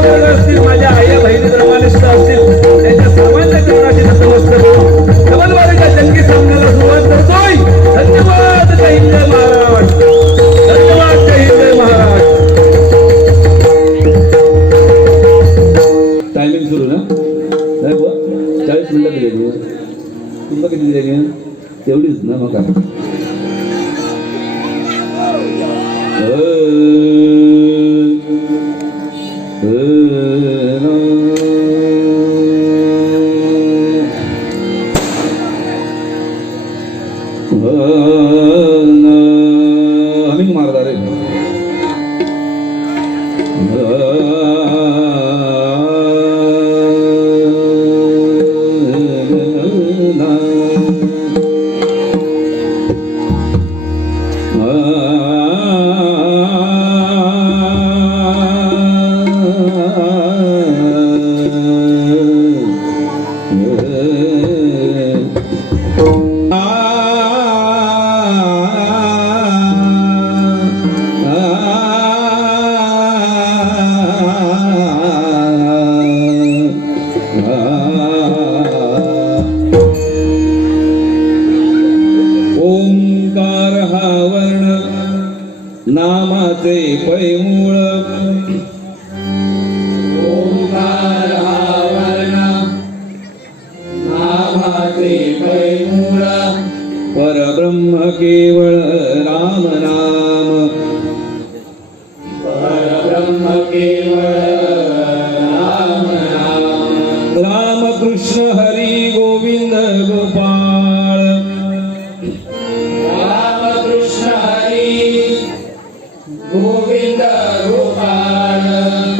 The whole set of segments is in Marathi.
वर्ग असतील, माझ्या आई बहिणी धर्मानिष्ठ असतील, त्यांच्या सर्वांच्या चरणाशी नतमस्तक होऊन डबल वर्ग जंगी सामन्याला सुरुवात करतोय. धन्यवाद. जय हिंद जय महाराष्ट्र. धन्यवाद. जय हिंद जय महाराष्ट्र. टायमिंग सुरू ना? नाही बुवा, 40 मिनिटं दिली. तुला किती दिली? तेवढीच ना मग काय. हमिंग मारदा रे. ओंकार हा वर्ण नामाचे पैमूळ. ओंकार हा वर्ण नामाचे पैमूळ. परब्रह्म केवळ राम नाम. परब्रह्म केवळ राम नाम. राम कृष्ण हरी गोविंद गोपाळ. राम कृष्ण हरी गोविंद गोपाळ.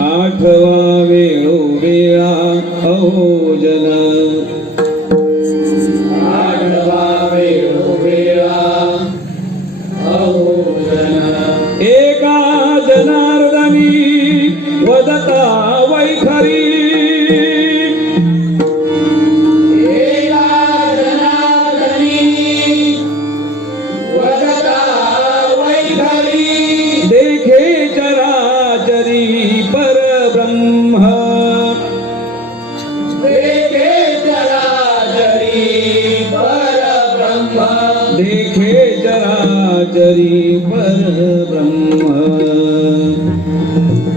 आठवा वेळोवेळा अहोजन. आठवा वेळोवेळा अहोजन. एका जनार्दनी वदता वैखरी. देखे चराचरी परब्रह्म. देखे चराचरी परब्रह्म. देखे चराचरी परब्रह्म.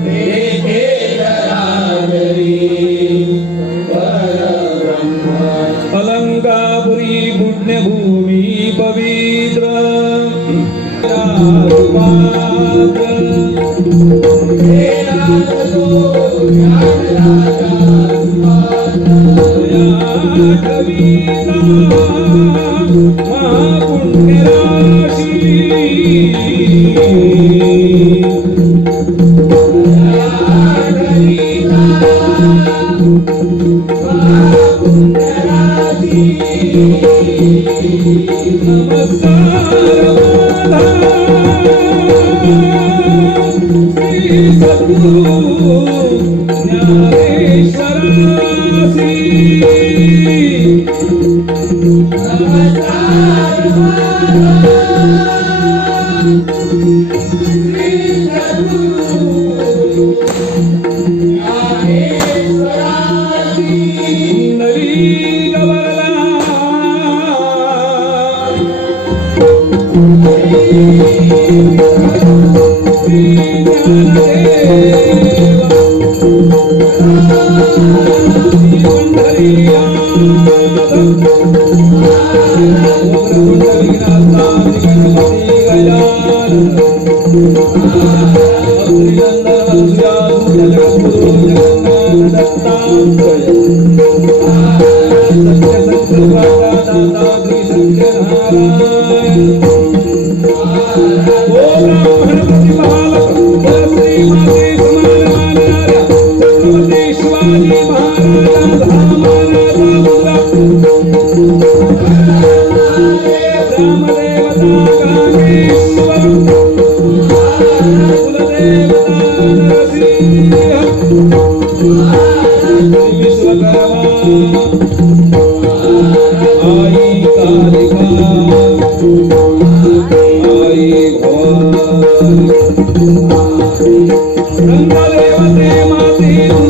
देखे चराचरी परब्रह्म. अलंकापुरी पुण्यभूमी पवित्र. रंगदेवते माते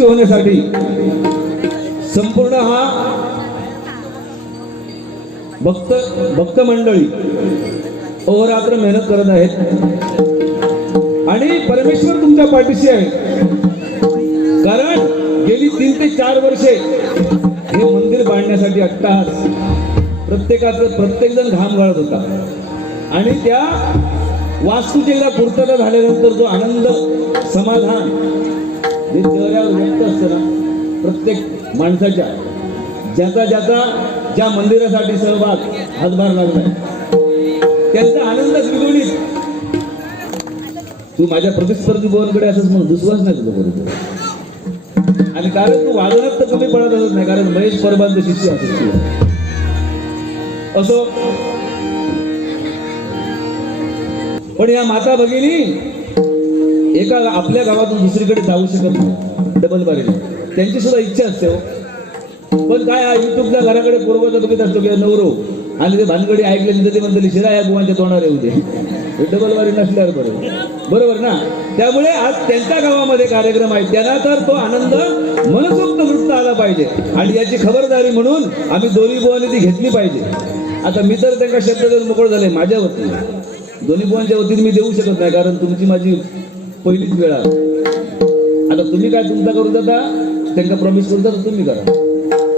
यशस्वी होण्यासाठी संपूर्ण हा भक्त मंडळी अहोरात्र मेहनत करत आहेत आणि परमेश्वर तुमच्या पाठीशी आहे. कारण गेली 3 ते 4 वर्षे हे मंदिर बांधण्यासाठी अट्टहास प्रत्येक जण घाम गाळत होता आणि त्या वास्तूची एकदा पूर्तता झाल्यानंतर जो आनंद समाधान जे चेहऱ्यावर व्यक्त असतं ना प्रत्येक माणसाच्या ज्याचा ज्या मंदिरासाठी सहभाग हातभार लागलाय त्यांचा आनंदच द्विगुणित. तू माझ्या प्रतिस्पर्धी बोलकडे असंच म्हणून दुसवाच नाही तुझं बरोबर. आणि कारण तू वादनात तर कमी पडत असत नाही कारण महेश परबांचं शिष्य असो. पण या माता भगिनी एका आपल्या गावातून दुसरीकडे जाऊ शकत नाही डबल बारीला. त्यांची सुद्धा इच्छा असते हो. पण काय युट्यूबच्या घराकडे पूर्वजा बघित असतो किंवा नवरो आणि ते भानगडी ऐकले तिथे ते म्हणते शिरा या बुवांच्या तोंडावर येऊ दे डबल बारी नसल्यावर बरोबर ना. त्यामुळे आज त्यांच्या गावामध्ये कार्यक्रम आहे त्यांना तर तो आनंद मनसोक्त वृत्त आला पाहिजे आणि याची खबरदारी म्हणून आम्ही दोन्ही बुवांनी ती घेतली पाहिजे. आता मी तर त्यांना शब्द देऊन मोकळ झाले माझ्या वतीने. दोन्ही बुवांच्या वतीने मी देऊ शकत नाही कारण तुमची माझी पहिलीच वेळ आहे. आता तुम्ही काय तुमचा करू जाता त्यांना प्रॉमिस करू जाता तुम्ही करा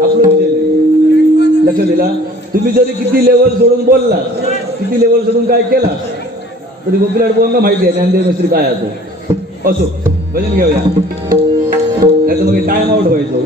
आपलं विजय नाही. लक्ष दिला. तुम्ही जरी किती लेवल सोडून बोलला किती लेवल सोडून काय केला तरी गोपीलाड बोलणं माहिती आहे ज्ञानदेव मिस्त्री काय आहे असो. भजन घेऊया त्याचं मग टाइम आउट व्हायचो.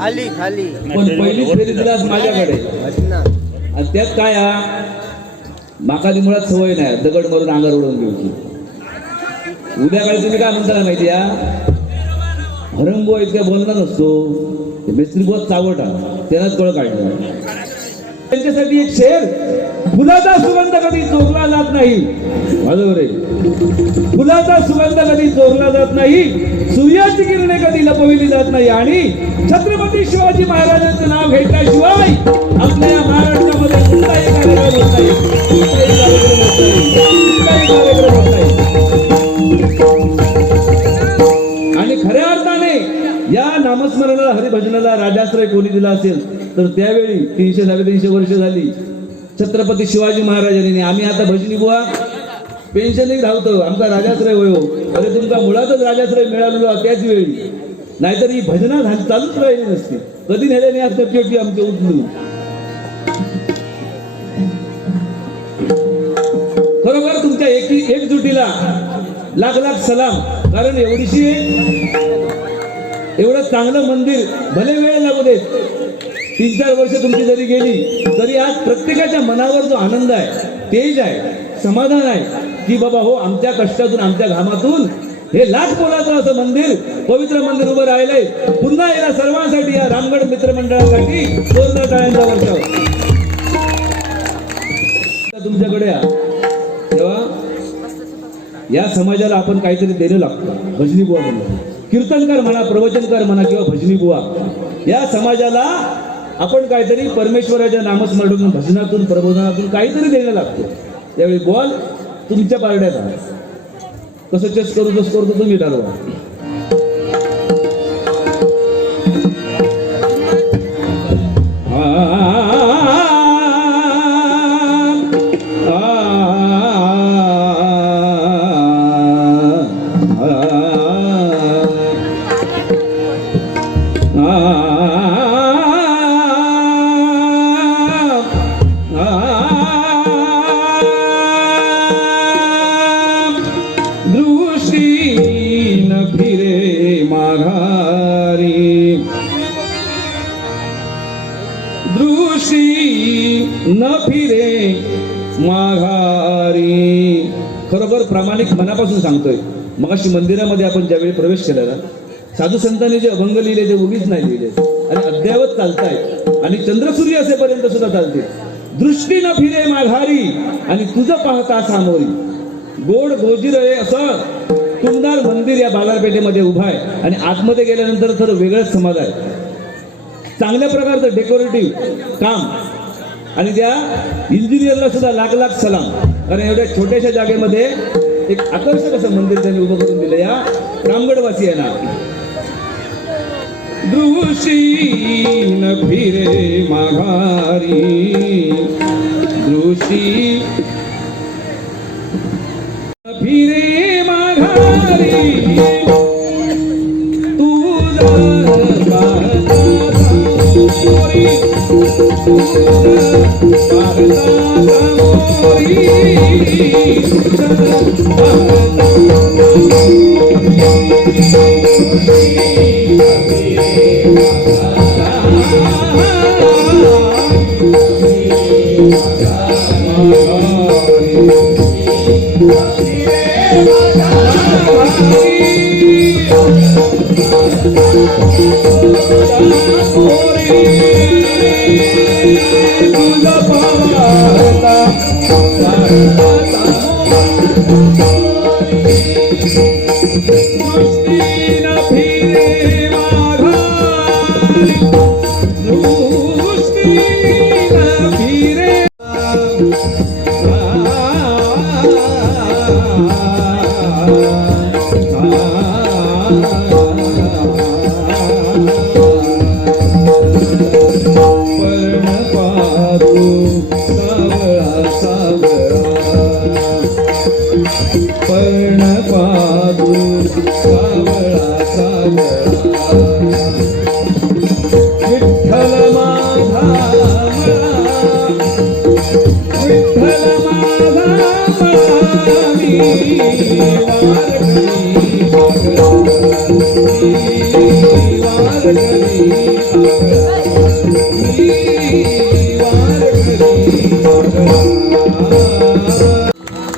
खाली खाली पण पहिलीच फेरी दिलास माझ्याकडे आणि त्यात काय माकाली मुळात सवय नाही दगड मारून अंगावर उडवून घ्यायची. उद्या काळी तुम्ही काय म्हणता माहिती हरंबो इतक्या बोलणार नसतो मिस्त्री बहुत चावटा त्यालाच कळ काढलं. त्यांच्यासाठी एक शेर फुलाचा सुगंध कधी चोरला जात नाही. बरोबर आहे. फुलाचा सुगंध कधी चोरला जात नाही. सूर्याची किरणे कधी लपविली जात नाही आणि छत्रपती शिवाजी महाराजांचं नाव घेतल्याशिवाय आपल्या या महाराष्ट्रामध्ये कुठलाही कार्यक्रम होत नाही. आणि खऱ्या अर्थाने या नामस्मरणाला हरिभजनाला राजाश्रय कोणी दिला असेल तर त्यावेळी 300-350 वर्ष झाली छत्रपती शिवाजी महाराजांनी. आम्ही आता भजनी बुवा पेन्शन धावतो आमचा राजाश्रय होय. अरे तुमचा मुळातच राजाश्रय मिळालेला त्याच वेळी, नाहीतर ही भजना चालूच राहिली नसती. कधी नेले नाही असं शेवटी आमचे उचलून. खरोखर तुमच्या एकजुटीला लाख लाख सलाम. कारण एवढं चांगलं मंदिर भले वेळ लागू देत, 3-4 वर्ष तुमची जरी गेली तरी आज प्रत्येकाच्या मनावर जो आनंद आहे, तेज आहे, समाधान आहे की बाबा हो, आमच्या कष्टातून आमच्या घामातून हे लाख मोलाचं असं मंदिर, पवित्र मंदिर उभं राहिलंय. पुन्हा या सर्वांसाठी, या रामगड मित्रमंडळासाठी जोरदार टाळ्यांचा वर्षाव. तुमच्याकडे या तेव्हा या समाजाला आपण काहीतरी देणं लागतं. भजनी बुवा म्हणून, कीर्तनकार म्हणा, प्रवचनकार म्हणा किंवा भजनी बुवा, या समाजाला आपण काहीतरी परमेश्वराच्या नामस्मरणातून, भजनातून, प्रबोधनातून काहीतरी देणं लागतं. त्यावेळी बॉल तुमच्या पारड्यात आहे. कसं चेस करू तसं करतो तुम्ही ठरवा. न फिरे माघारी. खरोखर प्रामाणिक मनापासून सांगतोय. मगाशी मंदिरामध्ये आपण ज्यावेळी प्रवेश केला ना, साधू संतांनी जे अभंग लिहिले ते उगीच नाही लिहिले, आणि अद्ययावत चालतायत आणि चंद्रसूर्य असेपर्यंत सुद्धा चालते. दृष्टी न फिरे माघारी आणि तुझं पाहता सामोरी. गोड गोजिरळे असं टुमदार मंदिर या बाजारपेठेमध्ये उभं आहे, आणि आतमध्ये गेल्यानंतर तर वेगळंच समाज आहे. चांगल्या प्रकारचं डेकोरेटिव्ह काम, आणि त्या इंजिनियरला सुद्धा लाख लाख सलाम. कारण एवढ्या छोट्याशा जागेमध्ये एक आकर्षक असं मंदिर त्यांनी उभं करून दिलं या रामगडवासी आहे ना. दृष्टी न फिरे माघारी, दृष्टी न फिरे माघारी,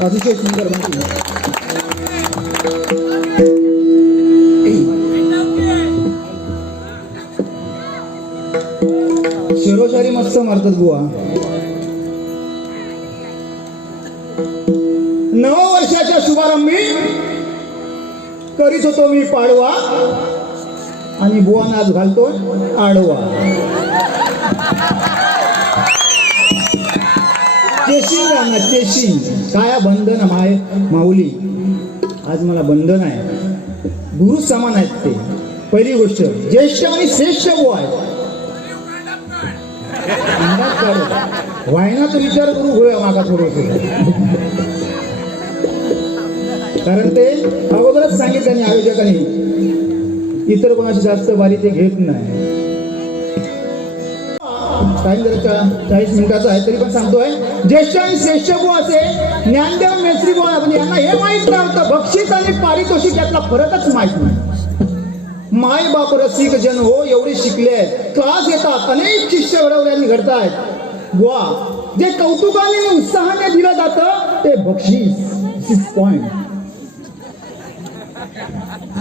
अतिशय सुंदर माहिती. शिरोशारी मस्त मारतात बुवा. नववर्षाच्या शुभारंभी करीत होतो मी पाडवा, आणि बुवा नाच घालतो आडवा. चेशिंग ना चेशिंग. काय बंधन माय माऊली, आज मला बंधन आहे. गुरु समान आहेत ते. पहिली गोष्ट, ज्येष्ठ आणि श्रेष्ठ बुवा आहेत. वायनाचा विचार करू गोळ्या मागा थोडं. कारण ते अगोदरच सांगितलं आयोजकांनी इतर कोणाची जास्त वारी ते घेत नाही. टाइम जरा 40 मिनिटाचा आहे तरी पण सांगतोय. ज्येष्ठ आणि श्रेष्ठ बुवा असे ज्ञानदेव मेस्त्री बुवा म्हणजे यांना हे माहित नव्हतं बक्षीस आणि पारितोषिक यातला फरकच माहित नाही. माय बाप रसिक जन हो एवढे शिकले क्लास घेतात अनेक शिष्य घडवल्याने घडतायत बुवा. जे कौतुकाने आणि उत्साहाने दिलं जातं ते बक्षीस पॉइंट.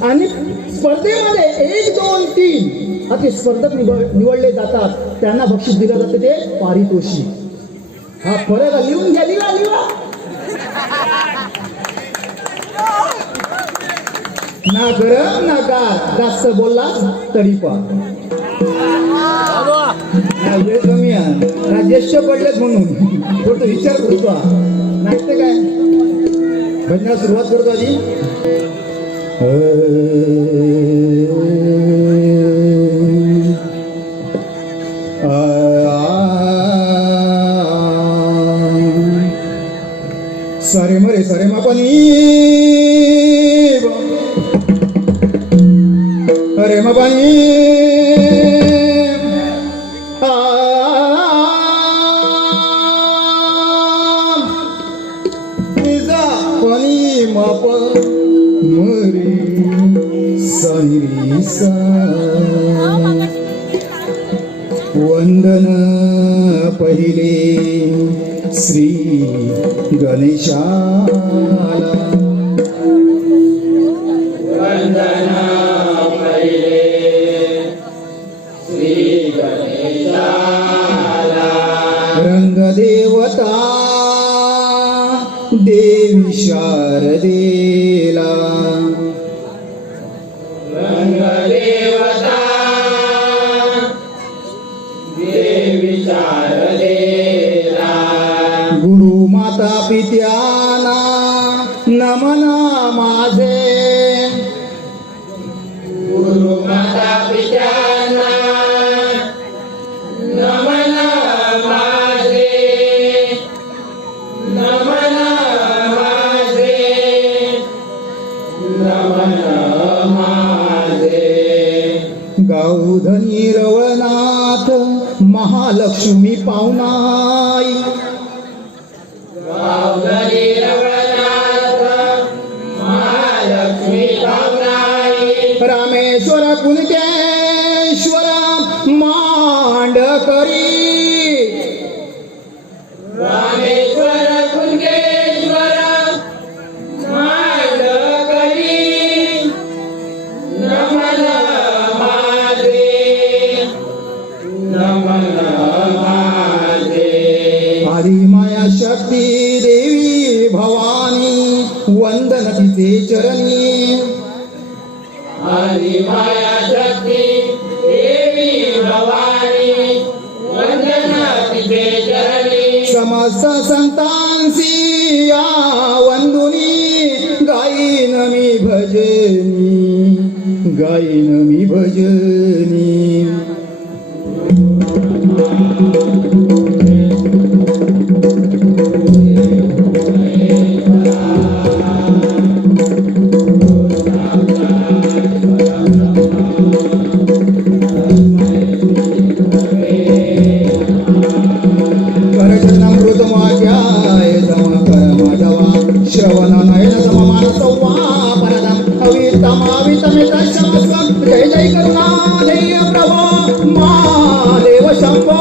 आणि स्पर्धेमध्ये 1, 2, 3 असे स्पर्धक निवडले जातात त्यांना बक्षीस दिलं जातं ते पारितोषिक. हा फरक लिहून घ्या. लिहा ना गरम ना गार जास्त बोललास तरी पण वेळ कमी आहे. ज्येष्ठ पडलेत म्हणून थोडं विचार करतो नाही काय. भजनाला सुरुवात करतो आधी. सारे मरे सारे मापनी अरे मापानी माप मरी सारी सा वंदन पहिले श्री गणेशाला. वंदन पहिले श्री गणेशाला. रंगदेवता देवी शारदेला. रंगदेवता देवी शारदेला. गुरु माता पित्यांना नमना माझे. गुरु माता पित्यांना नमन माझे. नमन माझे. नमन माझे. गावधनी रवनाथ महालक्ष्मी पावनाई. गावधनी रवनाथ महालक्ष्मी पावनाई. रामेश्वर कुणकेश्वर मांडकरी. रामेश्वर कुणकेश्वर मांडकरी. नमन माझे. नमन माझे. आदि माया शक्ती देवी भवानी वंदन तिचे चरणी. आदि माया शक्ती देवी भवानी वंदन तिचे चरणी. समस्त संतांसी या वंदुनी गाईन मी भजनी. गाईन मी भजनी. श्रवण नयन सम मानसौवा परदम अवितम अवितमित शमस्वं जय जय करुणा देय प्रभो महादेव शंभो.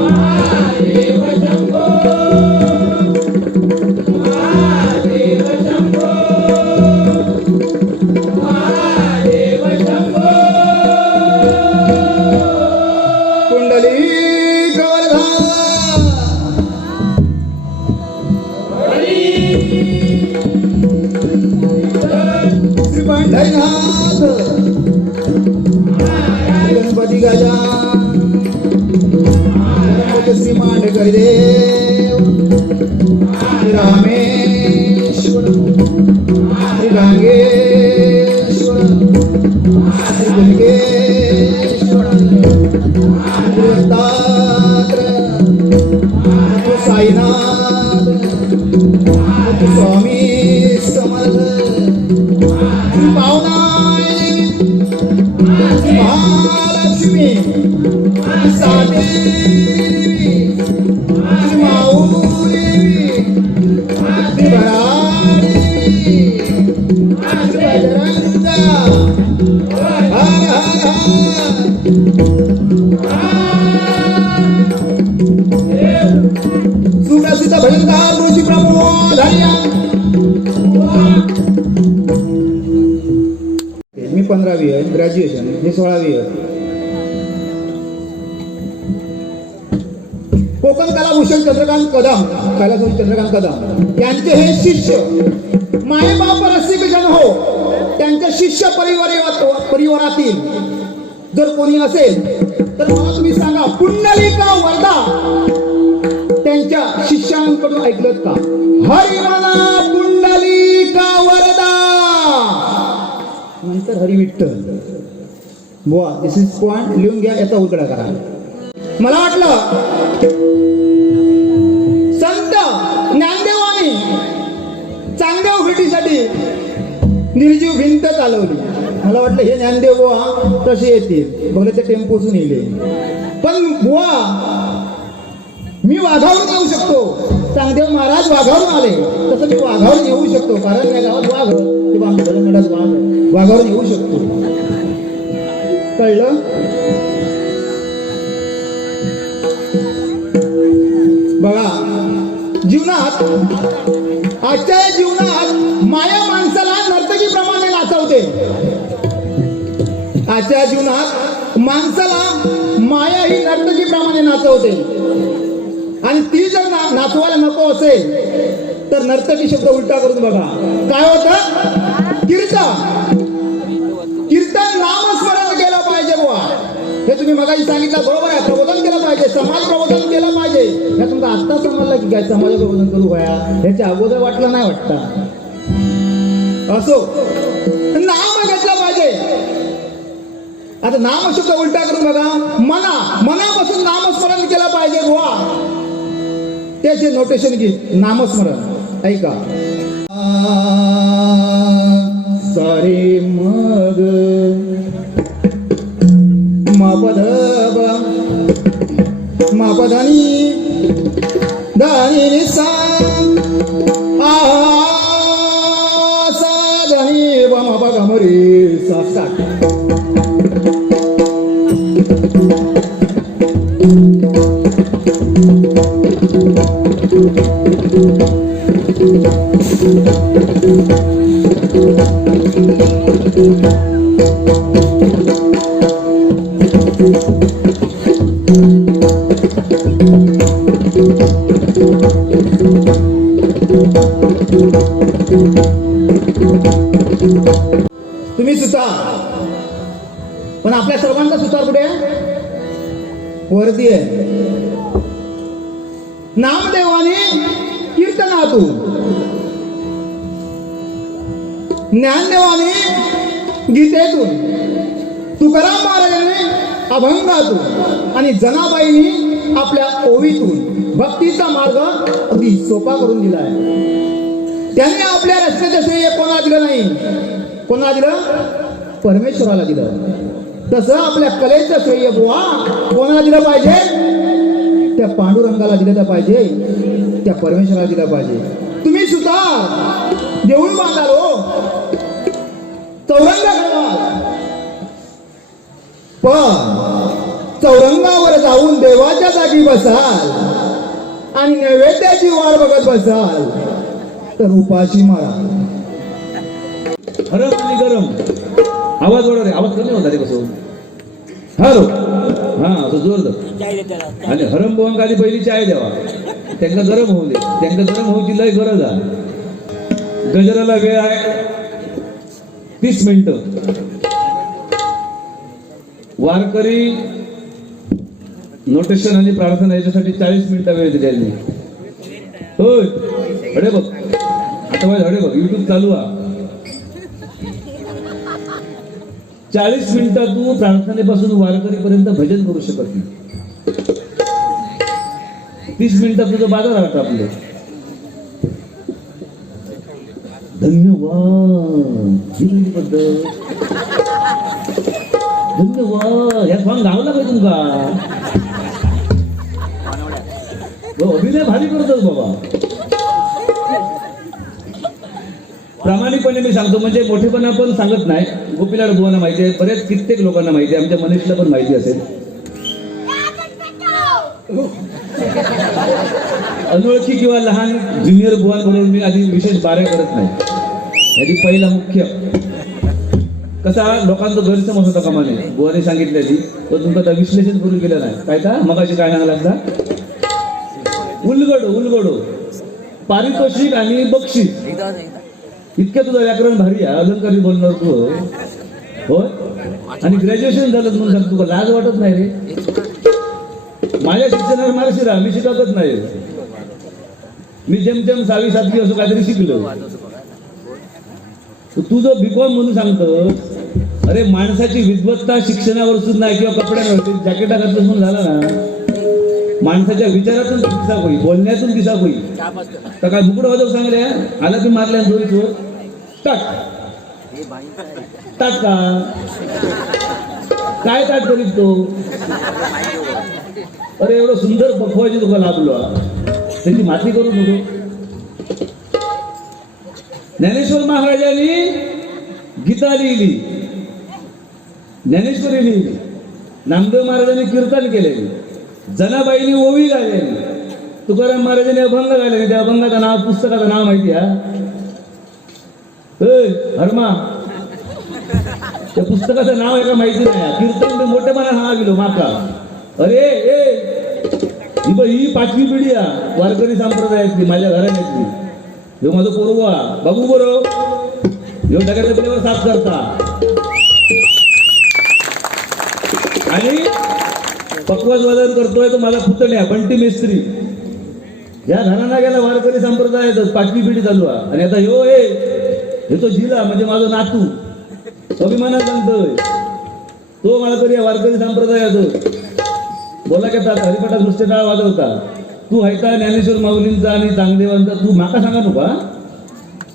महादेव शंभो. महादेव शंभो. महादेव शंभो. कुंडली गवर्धा श्री पंढरीनाथ गणपती गजा श्री मांडकर देव श्री रामेश्वर श्री गांगेश्वर श्री गंगेश्वर श्री दत्तात्रय साईनाथ महालक्ष्मी सादेवी माऊली भरारी बजरंगा हर हर हर सुप्रसिद्ध भजनकार ऋषी प्रमोद हरियाण मी 15वी आहे ग्रॅज्युएशन हे 16वी आहे कोकण कलाभूषण चंद्रकांत कदम कैलासवासी चंद्रकांत कदम यांचे हे शिष्य माये बाप रसिक जन हो त्यांच्या शिष्य परिवारातील जर कोणी असेल तर मला तुम्ही सांगा पुंडलिका वरदा त्यांच्या शिष्यांकडून ऐकलं का हरी मला पुंडलिका वरदा नंतर हरी विठ्ठल बुवा दिस इज पॉइंट लिहून घ्या याचा उलगडा करा मला वाटलं संत ज्ञानदेवानी चांगदेव भेटीसाठी निर्जीव भिंत चालवली मला वाटलं हे ज्ञानदेव बुवा तसे येतील बघले ते टेम्पोसून येले पण बुवा मी वाघावरून येऊ शकतो चांगदेव महाराज वाघावरून आले तसं मी वाघावरून येऊ शकतो कारण या गावात वाघ किंवा आमच्या भजनगडात वाघ वाघावरून येऊ शकतो कळलं बघा जीवनात आजच्या जीवनात माया माणसाला नर्तकीप्रमाणे नाचवते आजच्या जीवनात माणसाला माया ही नर्तकीप्रमाणे नाचवते आणि ती जर नाचवायला नको असेल तर नर्तकी शब्द उलटा करून बघा काय होतं कीर्तन कीर्तन नामस्मरण केलं पाहिजे बुवा हे तुम्ही मगाशी सांगितलं बरोबर आहे प्रबोधन केलं पाहिजे समाज प्रबोधन केलं पाहिजे हे तुमचं आत्ता समजलं की काय समाज प्रबोधन करू वया ह्याच्या अगोदर वाटलं नाही वाटतं असो नाम घेतलं पाहिजे आता नाम शब्द उलटा करून बघा मनापासून नामस्मरण केलं पाहिजे बुवा त्याचे नोटेशन घे नामस्मरण ऐका सारे मग मापधनी धनी सा धनी मपगमरी सा तुम्ही सुतार पण आपल्या सर्वांचा सुतार कुठे आहे वरती आहे नामदेवाने कीर्तनातून ज्ञानदेवाने गीतेतून तुकाराम महाराजांनी अभंगातून आणि जनाबाईंनी आपल्या ओवीतून भक्तीचा मार्ग अगदी सोपा करून दिला आहे त्यांनी आपल्या रचनेचे श्रेय कोणाला दिलं नाही कोणाला दिलं परमेश्वराला दिलं तसं आपल्या कलेचं श्रेय बुवा कोणाला दिलं पाहिजे त्या पांडुरंगाला दिलं पाहिजे त्या परमेश्वराला दिलं पाहिजे तुम्ही सुद्धा देऊळ बांधाल हो चौरंग घडवाल पण चौरंगावर जाऊन देवाच्या जागी बसाल आणि नैवेद्याची वाट बघत बसाल तर उपाशी मारा हरम आणि गरम आवाज वाढव रे आवाज कमी होता रे कसं हॅलो हा असं जोरदार आणि हरम बुवांक आधी पहिली चाय द्यावा त्यांना गरम होऊ दे त्यांना गरम होऊची लय गरज आहे गजराला वेळ आहे 30 मिनिटं वारकरी नोटेशन आणि प्रार्थना याच्यासाठी 40 मिनिटं वेळ दिलेली होय हडे बघ आता माझ्या हडे बघ युट्यूब चालू आहे 40 मिनिटात तू प्रार्थनेपासून वारकरीपर्यंत भजन करू शकत नाही 30 मिनिटात तुझं बाजार राहतं आपलं धन्यवाद धन्यवाद ह्या सॉंग गावला काय तुमका अभिनय भारी करतोस बाबा. प्रामाणिकपणे मी सांगतो, म्हणजे मोठेपणा पण सांगत नाही. गोपीलाल बुवांना माहिती आहे, बरेच कित्येक लोकांना माहिती आहे, आमच्या मनीषला पण माहिती असेल. अनोळखी किंवा लहान ज्युनियर बुवांबरोबर मी आधी विशेष बाऱ्या करत नाही. याची पहिला मुख्य कसा लोकांचा गैरसमज होता कामाने. बुवाने सांगितलेली तो तुमचा विश्लेषण करून गेलं नाही काय का मगाशी काय सांगला असता. उलगडो पारितोषिक आणि बक्षीस इतक्या तुझं व्याकरण भारी आहे. अलंकारी बोलणार तू हो. आणि ग्रॅज्युएशन झालं म्हणून सांग तुला लाज वाटत नाही रे. माझ्या शिक्षणावर मार्गशीर राहा, मी शिकवतच नाही. मी जेमतेम 6वी 7वी असं काहीतरी शिकलो. तू जो बीकॉम म्हणून सांगतो, अरे माणसाची विद्वत्ता शिक्षणावर सुद्धा नाही किंवा कपड्यांवर जॅकेटा घातलं म्हणून झाला ना. माणसाच्या विचारातून दिसा होई, बोलण्यातून दिसा होई. तर काय बुकड वाजव सांगले आला ती मारल्या दोरी चोर टाक टाक का काय टाक करीत तो. अरे एवढं सुंदर पखवायची तुका लाभलो त्याची माती करू नको. ज्ञानेश्वर महाराजांनी गीता लिहिली, ज्ञानेश्वरी लिहिली, नामदेव महाराजांनी कीर्तन केलेली, जनाबाईंनी ओवी गायलेली, तुकाराम महाराजांनी अभंग गायलेली. त्या अभंगाचं नाव पुस्तकाचं नाव माहिती आहे हरमा. त्या पुस्तकाचं नाव आहे का माहिती नाही. कीर्तन मी मोठेपणा हा गेलो माका. अरे ही 5वी पिढी आहे वारकरी संप्रदायातली, माझ्या घराण्यातली. ह्यो माझं पोरगो बाबू बरो ह्यो डग्याच्या पिढीवर साफ करता. आणि पक्वास वादन करतोय तो माझा पुतण्या बंटी मेस्त्री. या घराणा गेला वारकरी संप्रदायातच 5वी पिढी चालू आहे. आणि आता हे तो जिला म्हणजे माझा नातू अभिमानात सांगतोय तो मला तरी वारकरी संप्रदायात बोला घेतात हरिपाठात नुसते टाळ वाजवता. तू हायता ज्ञानेश्वर माऊलींचा आणि चांगदेवांचा तू माका सांगा तुका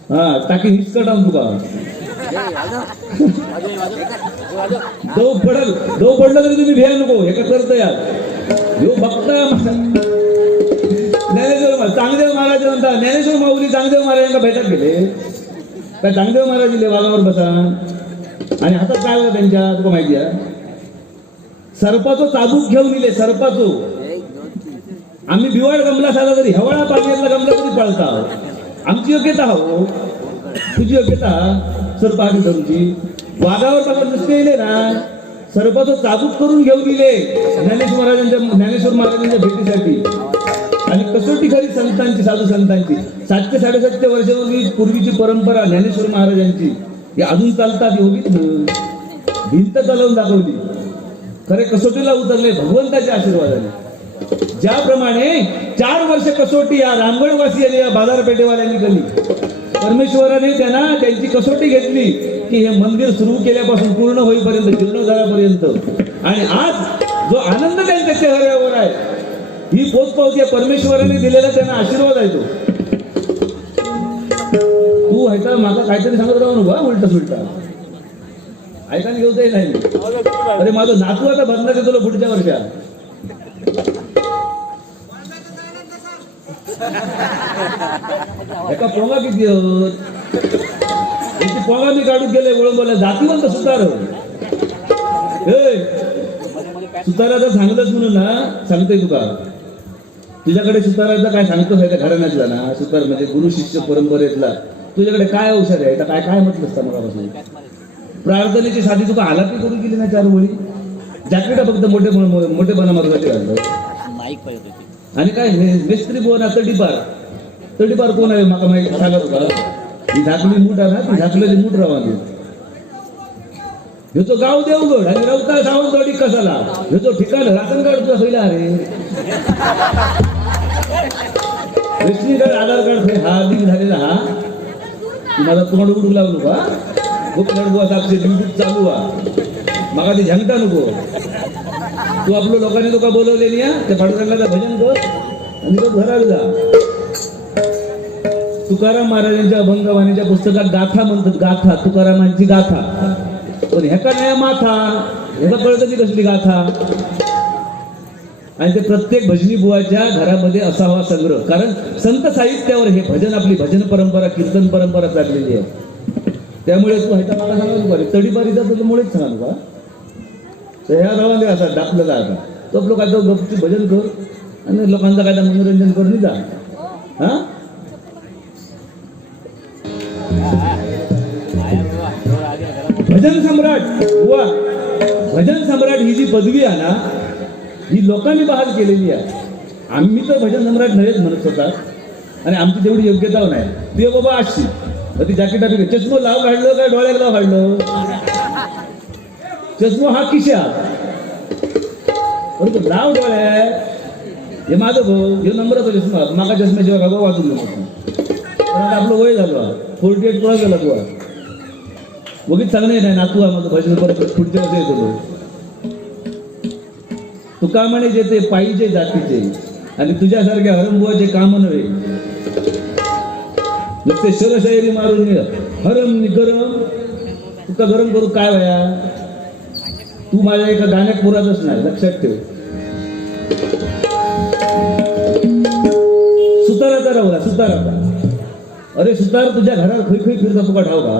हा टाकी हिचकट आम तुका दव पडलं तरी तुम्ही भेळ नको हे का करत यार यो बघता. ज्ञानेश्वर चांगदेव महाराज म्हणता ज्ञानेश्वर माऊली चांगदेव महाराजांना भेटत गेले काय. चांगदेव महाराज दिले वाघावर बसा आणि हातात काय होतं त्यांच्या तुका माहिती आहे सर्पाचो चाबूक घेऊन दिले. सर्पाचो आम्ही बिवाड गमला साधा तरी हवळा पाण्यातला गमला तरी पळता. आमची योग्यता हो तुझी योग्यता सर्प आधी धरूची. वाघावर बघा नुसते येले ना सर्पाचो चाबूक करून घेऊन दिले ज्ञानेश्वर महाराजांच्या भेटीसाठी. आणि कसोटी खरी संतांची साधू संतांची 700 साडेसातशे वर्षापूर्वी पूर्वीची परंपरा ज्ञानेश्वर महाराजांची ही अजून चालतात. योगीच भिंत चालवून दाखवली. खरे कसोटीला उतरले भगवंताच्या आशीर्वादाने. ज्याप्रमाणे 4 वर्ष कसोटी या रामगडवासियांनी या बाजारपेठेवाल्यांनी केली. परमेश्वराने त्यांना त्यांची कसोटी घेतली की हे मंदिर सुरू केल्यापासून पूर्ण होईपर्यंत जीर्णोद्धारापर्यंत. आणि आज जो आनंद त्यांच्या चेहऱ्यावर आहे ही पोचपावती परमेश्वराने दिलेला त्यांना आशीर्वाद आहे. तो तू व्हायचा माझा काहीतरी सांगत राहू नको उलटा सुलटा ऐकायला घेऊ जाईल नाही. अरे माझं नातू आता बदलायचं तुला पुढच्या वर्षात. एका पोंगा किती पोंगा मी काढून गेले वळून बोला जातीवंत सुतार सुताराचं सांगतच म्हणून ना सांगतोय तुका. तुझ्याकडे सुताराचा काय सांगतोस आहे त्या घराण्यातला ना सुतार म्हणजे गुरु शिष्य परंपरेतला तुझ्याकडे काय औषध आहे काय काय म्हटलं असतं मगापासून. प्रार्थनेची साधी तुका हालाकी करून गेली ना 4 ओळी. जॅकेटा फक्त मोठेपणा मार्गाचे घालतो. आणि काय मेस्त्री बोन तडीपार कोण आहे माका माहिती सांगा तुका. ही झाकली मूठ आहे ना ती झाकलेली मूठ राहा. ह्यो तो गाव देवगड आणि रवता सावंतवाडी कसाला ह्यो तो ठिकाण राशन कार्ड तुला सोयला अरे रेशनी कार्ड आधार कार्ड हा दिन झालेला हा तुम्हाला तोंड उडू लागलो का खूप लढबो साक्षी ड्युटी चालू आहे मग ती झंगटा नको. तू आपलं लोकांनी तुका बोलवलेली त्या पांडुरंगाचं भजन कर आणि तो घराला जा. तुकाराम महाराजांच्या अभंगवाणीच्या पुस्तकात गाथा म्हणतात. गाथा तुकारामांची गाथा पण ह्याका नाही माथा, ह्याला कळतं ती कसली गाथा. आणि ते प्रत्येक भजनी बुवाच्या घरामध्ये असावा संग्रह. कारण संत साहित्यावर हे भजन, आपली भजन परंपरा, कीर्तन परंपरा चाललेली आहे. त्यामुळे तू ह्याचा मला सांगाल बरे तडीपारीचा तुला मुळेच सांगाल का, तर ह्या गावाने असा डापलं जायचा तो आपलं काय गपची भजन कर आणि लोकांचं काय मनोरंजन करून जा. हा भजन सम्राट बुवा, भजन सम्राट ही जी पदवी आहे ना, ही लोकांनी बहाल केलेली आहे. आम्ही तर भजन सम्राट नाहीच म्हणत होतात आणि आमची तेवढी योग्यता नाही. ते बाबा अशी ती जॅकेट टाकली, चष्मा लाव काढलं काय डोळ्याला लाव काढलं, चष्मा हा खिशात परंतु लाव डोळ्यात. हे माझं भाऊ हे नंबरच चष्मा, मागा चष्म्याशिवाय बाबा वाचून नको. आपलं वय झालं 48 पुढे गेला तू बघित चांगलं नाही नातू आहे माझं भजन परत पुढच्या वर्षी येतो. तुका म्हणे जेते पाहिजे जातीचे आणि तुझ्यासारख्या हरमबुवाचे काम नव्हे. नुसते शरशायरी मारून हरम गरम, तुका गरम करू काय वया, तू माझ्या एका गाण्यात पुरातच नाही, लक्षात ठेव. सुताराचा राहूला सुताराचा. अरे सुतार तुझ्या घरात खै खै फिरता तुका ठाव का.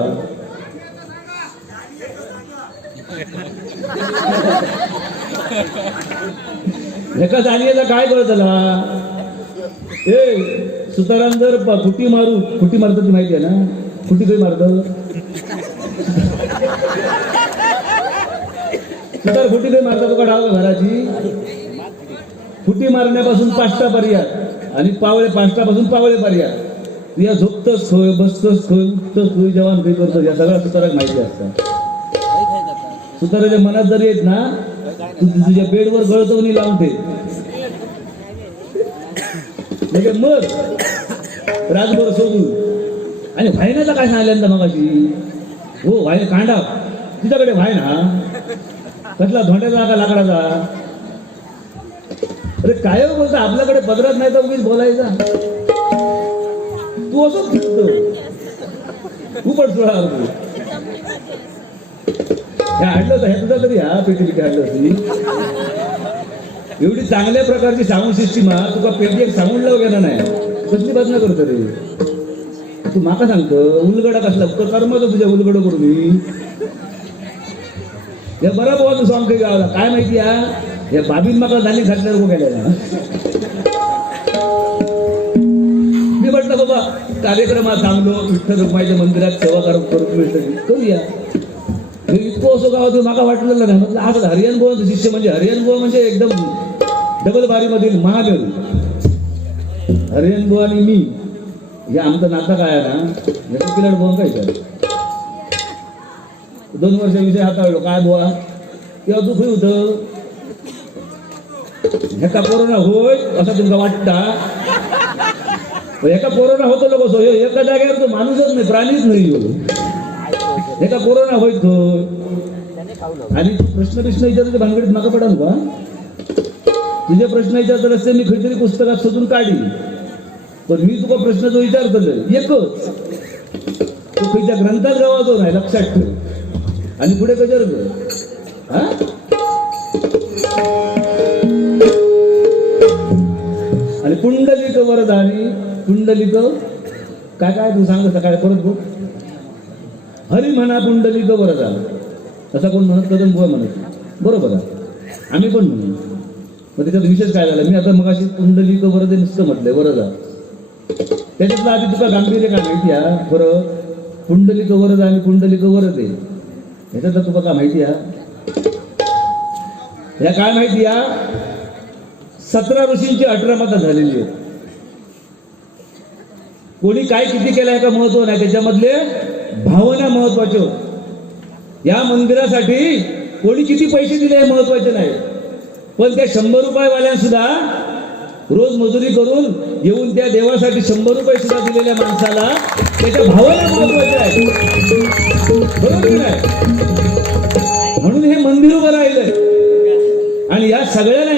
ह्याका जाणीला काय कळत ए सुताराम जर फुटी मारतो ती माहिती आहे ना, फुटी काही मारत सुतार फुटी काही मारता तुका ठाव का घराची. फुटी मारण्यापासून पाष्टा पर्यंत आणि पावळे पाष्टापासून पावळे पर्यंत तुझ्या झोपतच खोय, बसतच खोय, उठतच खोय, जवान काही करतो, या सगळ्या सुताराक माहिती असतात. सुताराच्या मनात जर येत ना तू तुझ्या बेडवर गळतवणी लावून ठेव, म्हणजे मग रातभर सोडून. आणि व्हायनाचा काय सांगितलं मगाशी, हो व्हाय कांडा तुझ्याकडे व्हाय ना कसला धोंड्याचा का लाकडाचा. अरे काय बोलतो आपल्याकडे पदरात नाही तर उगीच बोलायचा. तू असंच फिरतो खूपच सोळा ह्या हाडलं होतं ह्या तुझा तरी हा पेटी हाडलं होती. एवढी चांगल्या प्रकारची साऊंड सिस्टीम हा तुका पेटी एक सांगून लाव गेला नाही, कसली बातम्या करतो रे तू. माका सांगतो उलगडा कसला कर्माचं तुझ्या उलगड करून मी या बरा बाबा तू सॉंग काही गावाला काय माहिती या बाबीन माका झाली घातल्यावर गेल्या. मी म्हटलं बाबा कार्यक्रमात थांबलो, विठ्ठल रुक्माईच्या मंदिरात सेवा करूया. इतकं असं गावात माका वाटलेलं नाही. म्हटलं आज हरियाण बुवा शिष्य म्हणजे हरियाण बुवा म्हणजे एकदम डबल बारीमधील महादेव. हरियाण बुवा आणि मी हे आमचं नातं काय आहे ना, याचं किलाड बुवा काय काय 2 वर्ष विषय हाताळलो काय बुवा तेव्हा दुःख होतं. ह्याका कोरोना होय असं तुमका वाटता, एका कोरोना होतो लोक सो एका जागेवर तो माणूसच नाही, प्राणीच नाही. एका कोरोना होईत आणि तू प्रश्न विचारतो भानगडीत मागं पडाल का. तुझे प्रश्न विचारत असते मी खरीतरी पुस्तकात शोधून काढली, पण मी तुका प्रश्न जो विचारतो एकच तो खरीच्या ग्रंथात गावातो नाही, लक्षात ठेव. आणि पुढे कजर हा आणि पुंडलिक वरदानी. पुंडलिक काय काय तू सांग सकाळी परत बोल. हरी म्हणा पुंडलिक वरदान असा कोण म्हणत कदम बुवा म्हणत बरोबर आहे, आम्ही पण म्हणू. मग त्याच्यात विशेष काय झाला, मी आता मग अशी पुंडलिक वरदे नुसतं म्हटलंय वरदा. त्याच्यातलं आधी तुका गांभीर्य काय माहिती आहे बरं. पुंडलिक वरद आणि पुंडलिक वरदे ह्याच्यातलं तुका काय माहिती आहे. ह्या काय माहिती आहे 17 ऋषींची 18 माता झालेली आहेत. कोणी काय किती केलं आहे का महत्व नाही, त्याच्यामधले भावना महत्वाचे होते. या मंदिरासाठी कोणी किती पैसे दिले हे महत्वाचे नाही, पण त्या 100 रुपयेवाल्या सुद्धा रोज मजुरी करून येऊन त्या देवासाठी 100 रुपये सुद्धा दिलेल्या माणसाला त्याच्या भावना महत्वाच्या आहेत, बरोबर नाही. म्हणून हे मंदिर उभं राहिलंय. आणि या सगळ्यांना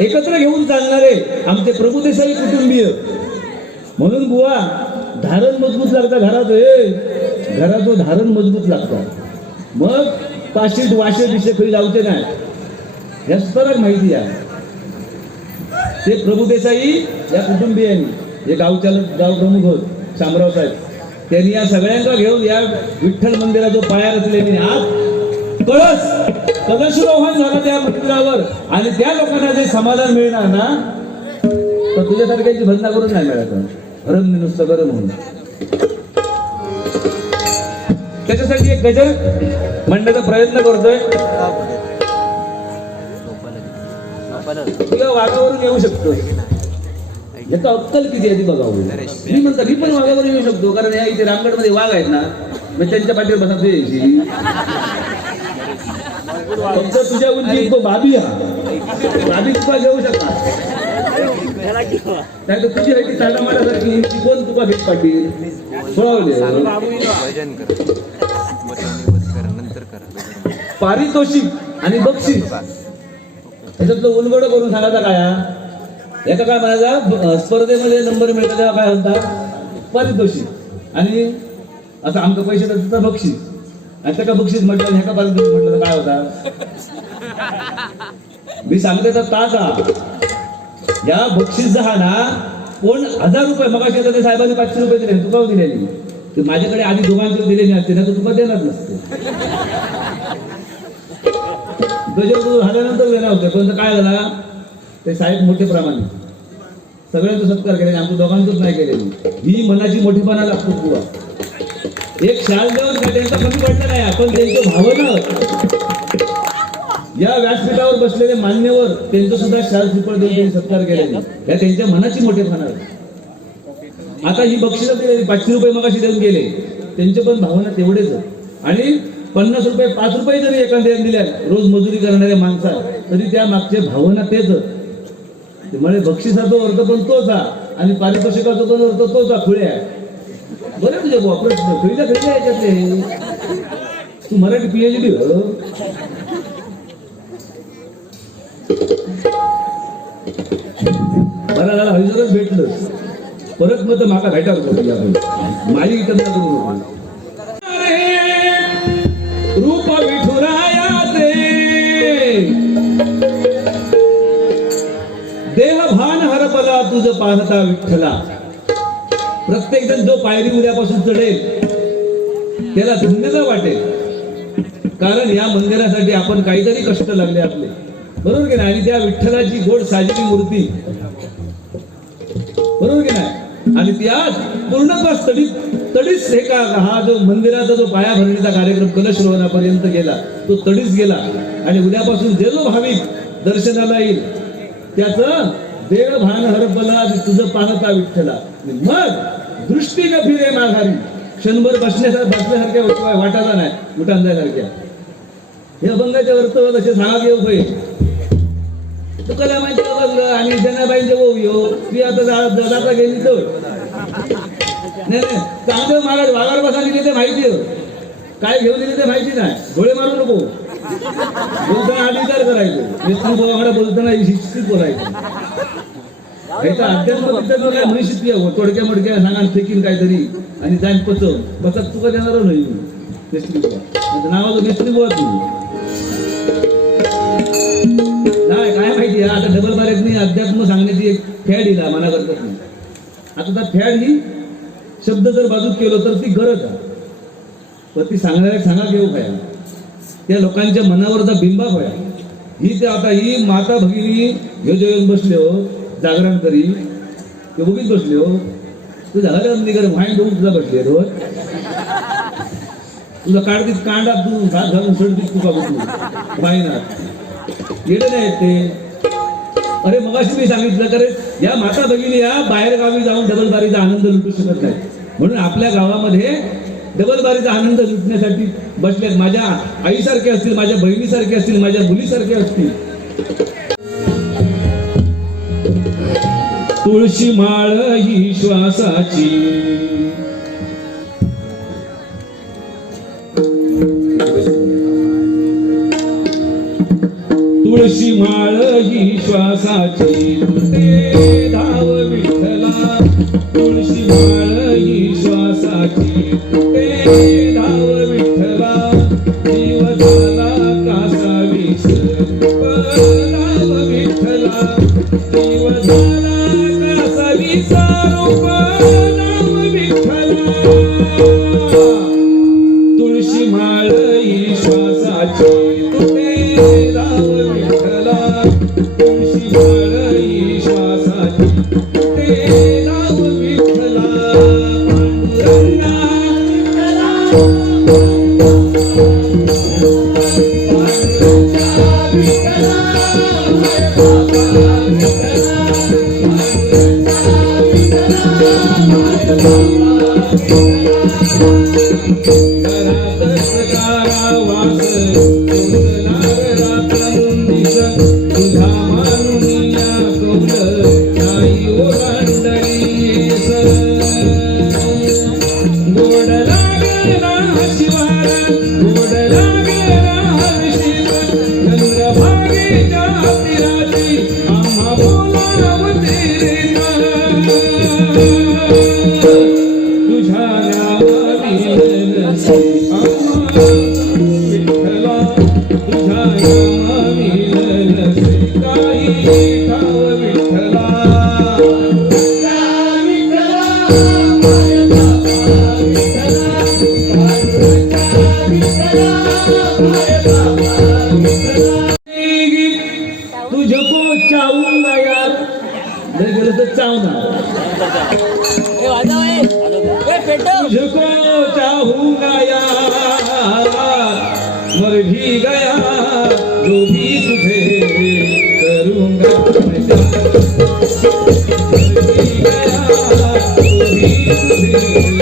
एकत्र घेऊन चालणारे आमचे प्रभुदेसाई कुटुंबीय. म्हणून बुवा धारण मजबूत लागतं घरात, घराचं धारण मजबूत लागतं. मग पाचशे वाशे दिशे खरी जाऊचे नाही ह्या सुद्धा माहिती आहे. ते प्रभू देसाई या कुटुंबियांनी हे गाव प्रमुख होत शामराव साहेब त्यांनी या सगळ्यांना घेऊन या विठ्ठल मंदिराचा पाया रचलेली आज कलशरोहण झालं त्या मंदिरावर आणि त्या लोकांना जे समाधान मिळणार ना तर तुझ्यासारख्याची भजना करून नाही मिळायचं. भरम नुसतं बरं म्हणून त्याच्यासाठी एक गजल म्हणण्याचा प्रयत्न करतोय. तुझ्या वाघावरून येऊ शकतो याचा अक्कल किती आहे ती बघावं. मी म्हणतो मी पण वाघावर येऊ शकतो कारण या इथे रामगडमध्ये वाघ आहेत ना मग त्यांच्या पाठीवर बसा तू यायची. फक्त तुझ्या उंची तो बाबी बाबी तुका घेऊ शकता नाही तर तुझी आहे ती चालना मारासारखी कोण तुका भेट पाटील सोळावले. पारितोषिक आणि बक्षीस त्याच्यातलं उलगडं करून सांगायचा काय एका काय म्हणायचा स्पर्धेमध्ये नंबर मिळतात तेव्हा काय म्हणतात पारितोषिक आणि असं आमचं पैसे त्याचं बक्षीस आणि त्या का बक्षीस म्हटलं ह्या का पारितोषिक म्हटलं तर काय होता. मी सांगते तर ताजा या बक्षीस हा ना कोण 1000 रुपये मग ते साहेबांनी 500 रुपये दिले तुका दिलेली ते माझ्याकडे आधी दोघांचे दिले नसते ना तर तुका देणार नसते. झाल्यानंतर देणार होते पण काय झाला ते साहेब मोठे प्रमाणे सगळ्यांचा सत्कार केले आमच्या दोघांचंच नाही केलेली. ही मनाची मोठेपणा लागतो बुवा. एक शाल देऊन काय त्यांचा कमी पडलं नाही पण त्यांचं भावना या व्यासपीठावर बसलेले मान्यवर त्यांचं सुद्धा शाल सुपर देऊन त्यांनी सत्कार केलेला या त्यांच्या मनाची मोठेपणा. आता ही बक्षिसं दिलेली 500 रुपये मगाशी देऊन गेले त्यांचे पण भावना तेवढेच आणि 50 रुपये 5 रुपये जरी एखाद्याने दिल्या रोज मजुरी करणारे माणसा तरी त्या मागचे भावना तेच. त्यामुळे बक्षिसाचा अर्थ पण तोच आणि पारितोषिकाचा पण अर्थ तोच खुळ्या बरं तुझे प्रश्न खुळीला खेळल्या याच्यातले तू मराठी PhD बरं झालं हरिजनच भेटलं परत मग माका भेटा माझी कल्पना करू नको. रूप विठुरायाचे देह भान हरपला तुझ पाहता विठ्ठला. प्रत्येक जण जो पायरी उद्यापासून चढेल त्याला धन्यता वाटेल कारण या मंदिरासाठी आपण काहीतरी कष्ट लागले आपले बरोबर की नाही. आणि त्या विठ्ठलाची गोड साजरी मूर्ती बरोबर की नाही आणि ती आज पूर्णत्वास तडीच हे का हा जो मंदिराचा जो पाया भरणीचा कार्यक्रम कलशरोहणापर्यंत गेला तो तडीच गेला आणि उद्यापासून जे जो भाविक दर्शनाला येईल त्याचं देव भान हरपला तुझं पाहता विठ्ठला. मग दृष्टी गंभीर माघारी क्षणभर बसण्यासारख्या वाटायला नाही मुठांजासारख्या हे अभंगाच्या अर्थ असे सांगा घेऊ पाहिजे तुला माहिती अभंग आणि जनाबाईंचे येऊ ती आता जाता गेली तर नाही चांगलं महाराज वाघावर बसा दिली ते माहिती काय घेऊन दिली ते माहिती नाही डोळे मारू नको बोलताना आधी विचार करायचो बोलताना शिस्तीत बोलायचं अध्यात्म मनीषित तोडक्या मोडक्या सांगा फेकीन काहीतरी आणि जाईन बसत तुका देणार नाही मेस्त्री बुवा नावाचं मेस्त्री बुवा तू नाही काय माहिती आता डबल बारेतनी अध्यात्म सांगण्याची एक फॅड दिला मना करतात नाही. आता त्या फॅड ही शब्द जर बाजूत केलो तर ती गरज आहे पण ती सांगणाऱ्या सांगा घेऊ काय त्या लोकांच्या मनावरचा बिंबा होया ही ते आता ही माता भगिनी हे जे येऊन बसले हो जागरण करी ते उगीच बसले हो तू झालं निगर व्हाईन घेऊन तुझा बसले रोज तुझा काढतीत कांडा तू भात घालून सोडतीस तुका बसू वाईनात येणं नाही ते. अरे मगाशी मी सांगितलं करे या माता भगिनी या बाहेर गावी जाऊन डबलबारीचा आनंद लुटू शकत नाही म्हणून आपल्या गावामध्ये डबलबारीचा आनंद लुटण्यासाठी बसल्यात. माझ्या आईसारखे असतील माझ्या बहिणीसारखे असतील माझ्या मुलीसारखे असतील. तुळशी माळ ही श्वासाची तुळशी माळ ही श्वासाची तुटे धाव विठ्ठला तुळशी माळ ही श्वासाची तुटे धाव विठ्ठला तुझको चाहूंगा यार मर भी गया जो भी तुझे करूंगा मैं प्यार। मर भी गया जो भी तुझे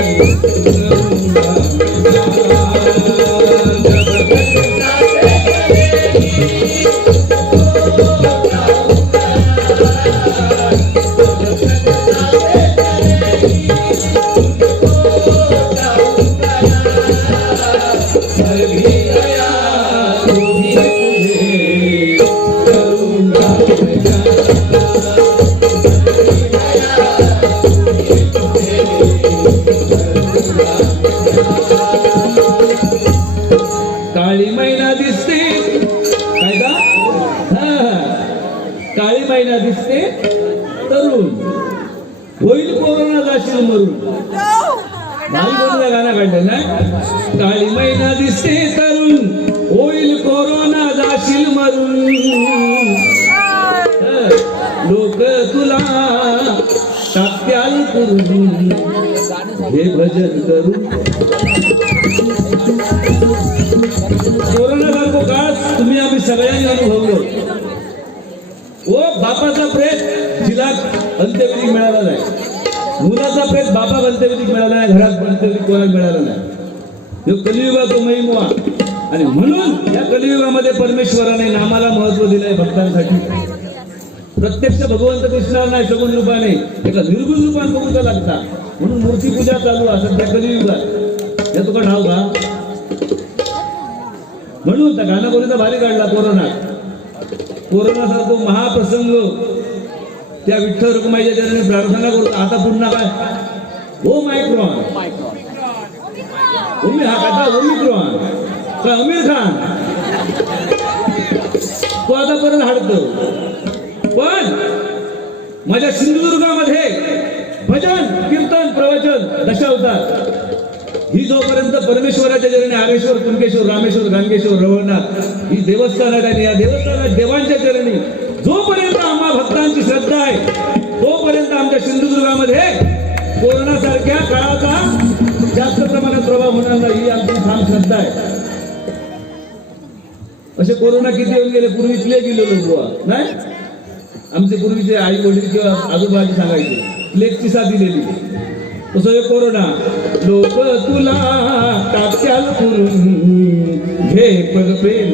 करूंगा मैं मर भी गया जो भी तुझे करूंगा मैं प्यार। काळी मैना दिसते काय का काळी मैना दिसते तरुण होईल कोरोना जाशील मरून भारी बोलूया गाणं काढलं ना काळी मैना दिसते तरुण होईल कोरोना जाशील मरून लोक तुला टाकत्याल करून हे भजन करून कोरोना सारखं काळ तुम्ही आम्ही सगळ्यांनी अनुभवलो ओ बापाचा प्रेत जिला अंत्यविधी मिळाला नाही मुलाचा प्रेत बाबा अंत्यविधी मिळाला नाही घरात अंत्यविधी कोणाला मिळाला नाही जो कलियुगाचा महिमा आणि म्हणून या कलियुगामध्ये परमेश्वराने नामाला महत्व दिलंय भक्तांसाठी प्रत्यक्ष भगवंत दिसणार नाही सगुण रूपाने एका निर्गुण रूपाने बघूचा लागता म्हणून मूर्ती पूजा चालू आहे सध्या कलियुगात या तुका ठाव का म्हणून त्या गाणं भारी काढला कोरोना सारखो महाप्रसंग त्या विठ्ठल रुक्माईच्या चरणी प्रार्थना करतो आता पुन्हा काय ओमिक्रॉन हा कथा ओमिक्रॉन का आमिर खान तो आता परत हाडतो पण माझ्या सिंधुदुर्गामध्ये भजन कीर्तन प्रवचन दशावतार ही जोपर्यंत परमेश्वराच्या चरणी आरेश्वर कुणकेश्वर रामेश्वर गांगेश्वर रवळनाथ ही देवस्थान आहेत आणि या देवस्थानात देवांच्या चरणी जोपर्यंत आम्हा भक्तांची श्रद्धा आहे तोपर्यंत आमच्या सिंधुदुर्गामध्ये कोरोना सारख्या काळाचा जास्त प्रमाणात प्रभाव होणार नाही ही आमची ठाम श्रद्धा आहे असे कोरोना किती येऊन गेले पूर्वीतले गेलो लोक नाही आमचे पूर्वीचे आई वडील किंवा आजोबाजी सांगायचे प्लेगची साथ दिलेली तसं हे कोरोना लोक तुला टाक्याल करून घे पग प्रेम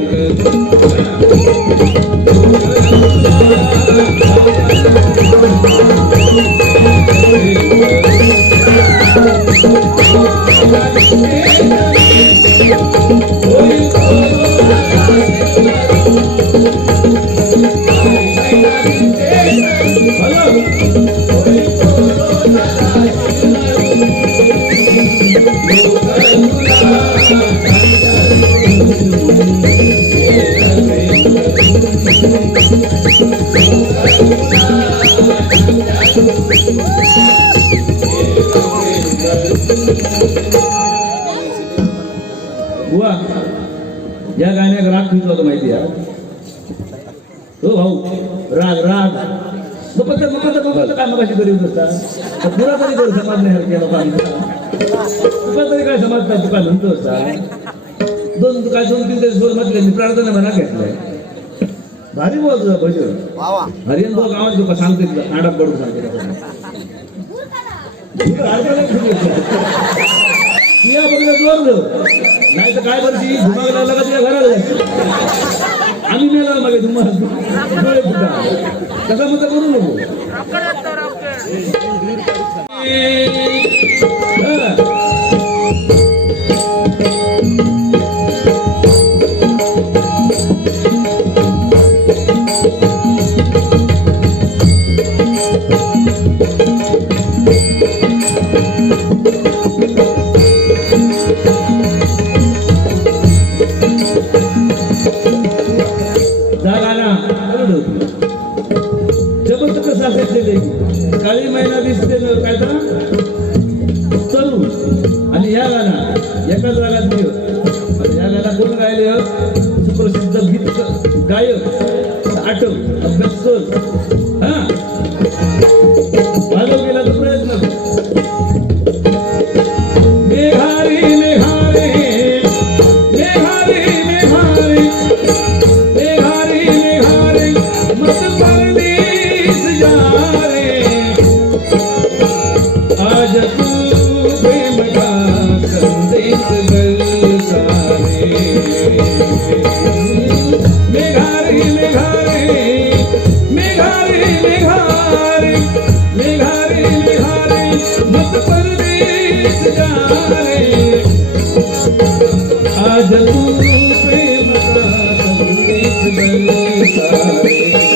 बुवा या गाण्यात राग किती होतो माहिती आहे हो भाऊ राग राग काय मग कशी गरीब असतात पुरा तरी करू समाज नाही हरक्या लोकांना तुका तरी काय समजतात तुका म्हणतो असता दोन 3 दिवस बोल म्हटले मी प्रार्थना म्हणा घेतलाय भारी बोलतो भजन हरियन भाऊ गावात तुका सांगते आडाप पडून सांगते जोर नाही तर काय करशी धुमाग लागला का तुझ्या घराला आम्ही मेला मागे धुमाग कसा मत करू नको काळी महिना दिसते काय तरुण आणि या गाणं एकाच रागात या गाणं कोण गायले सुप्रसिद्ध गीत गायक आठव अभ्यास कर हा बनी सारे निहारी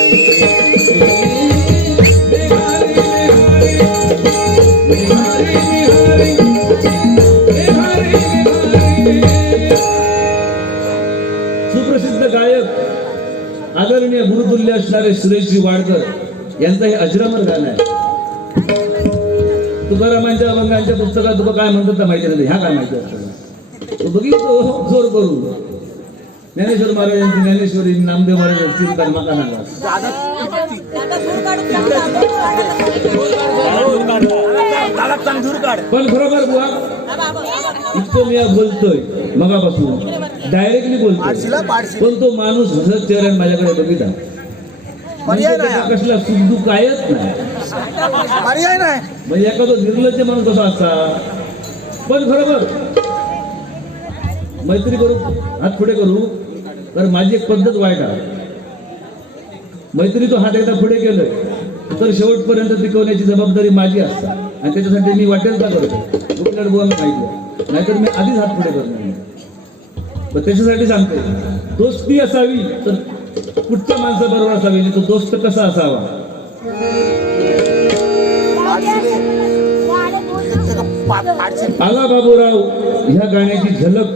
निहारी निहारी निहारी निहारी। सुप्रसिद्ध गायक आदरणीय गुरुतुल्य असणारे सुरेशजी वाडकर यांचं हे अजरामर गाणं आहे. तुकारामांच्या अभंगांच्या पुस्तकात तुका काय म्हणतात तर माहिती नाही, ह्या काय माहिती असतं तो बघितलो जोर करू. ज्ञानेश्वर महाराजांची ज्ञानेश्वरी, नामदेव महाराजांची कर्माका नागा. पण बरोबर बुवा इतकं मी बोलतोय मगापासून डायरेक्टली बोलतोय, पण तो माणूस हसत चेहऱ्याने माझ्याकडे बघितला. कसला सुखदू कायच नाही, म्हणजे एखादा निर्लज्ज माणूस कसा असा. पण बरोबर मैत्री करू, हात पुढे करू, तर माझी एक पद्धत वाईट आहे. मैत्रीचा हात एकदा पुढे केलं तर शेवटपर्यंत टिकवण्याची जबाबदारी माझी असते आणि त्याच्यासाठी मी वाटेल का करतो. कुठल्या बोलायला माहिती, नाहीतर मी आधीच हात पुढे करणार. पण त्याच्यासाठी सांगते दोस्ती असावी तर कुठच्या माणसाबरोबर असावी, तो दोस्त कसा असावा. आला बाबूराव ह्या गाण्याची झलक.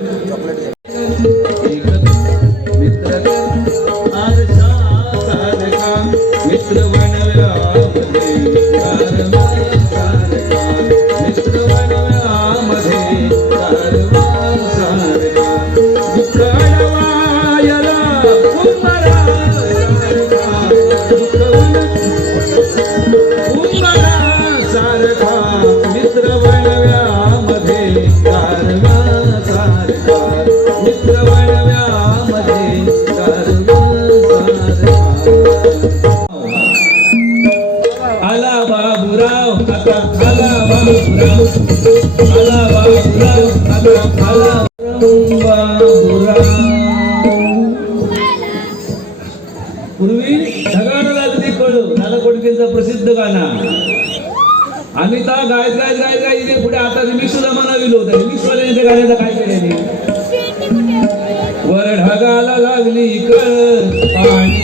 मित्र पूर्वी ढगानं लागली कळ नानाकोडकेंचा प्रसिद्ध गाणं. आणि त्या गायत गायत गायत गायत पुढे आता रिमिक्स जमाना विलो होता. रिमिक्स वाल्याने गाण्याचं काय केलं, वर ढगाला लागली कळ पाणी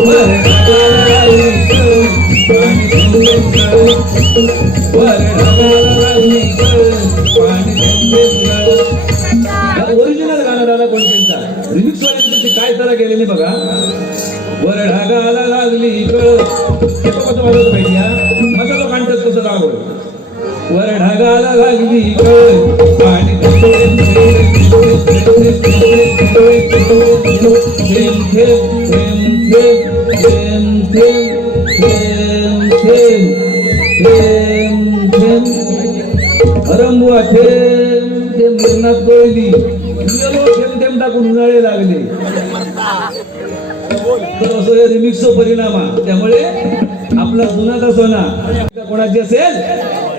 वर ढगाला लागली कळ पाणी वर ढगाला लागली कळ पाणी. ओरिजिनल गाणं दादा कोणत्यांचा, रिमिक्स वाल्यांचे काय जरा गेलेले बघा. वर ढगाला लागली कळ, हे कसं वाजवत माहिती आहे, मसाला काढतात कसं रावळ. वर ढगाला लागली कळ पाणी हरंबुआ थेंब थेंब मरणात कोयली थेंब थेंब टाकून उन्हाळे लागले. तर असं हे रिमिक्सचा परिणाम आहे. त्यामुळे आपला जुनाचा सोना कोणाची असेल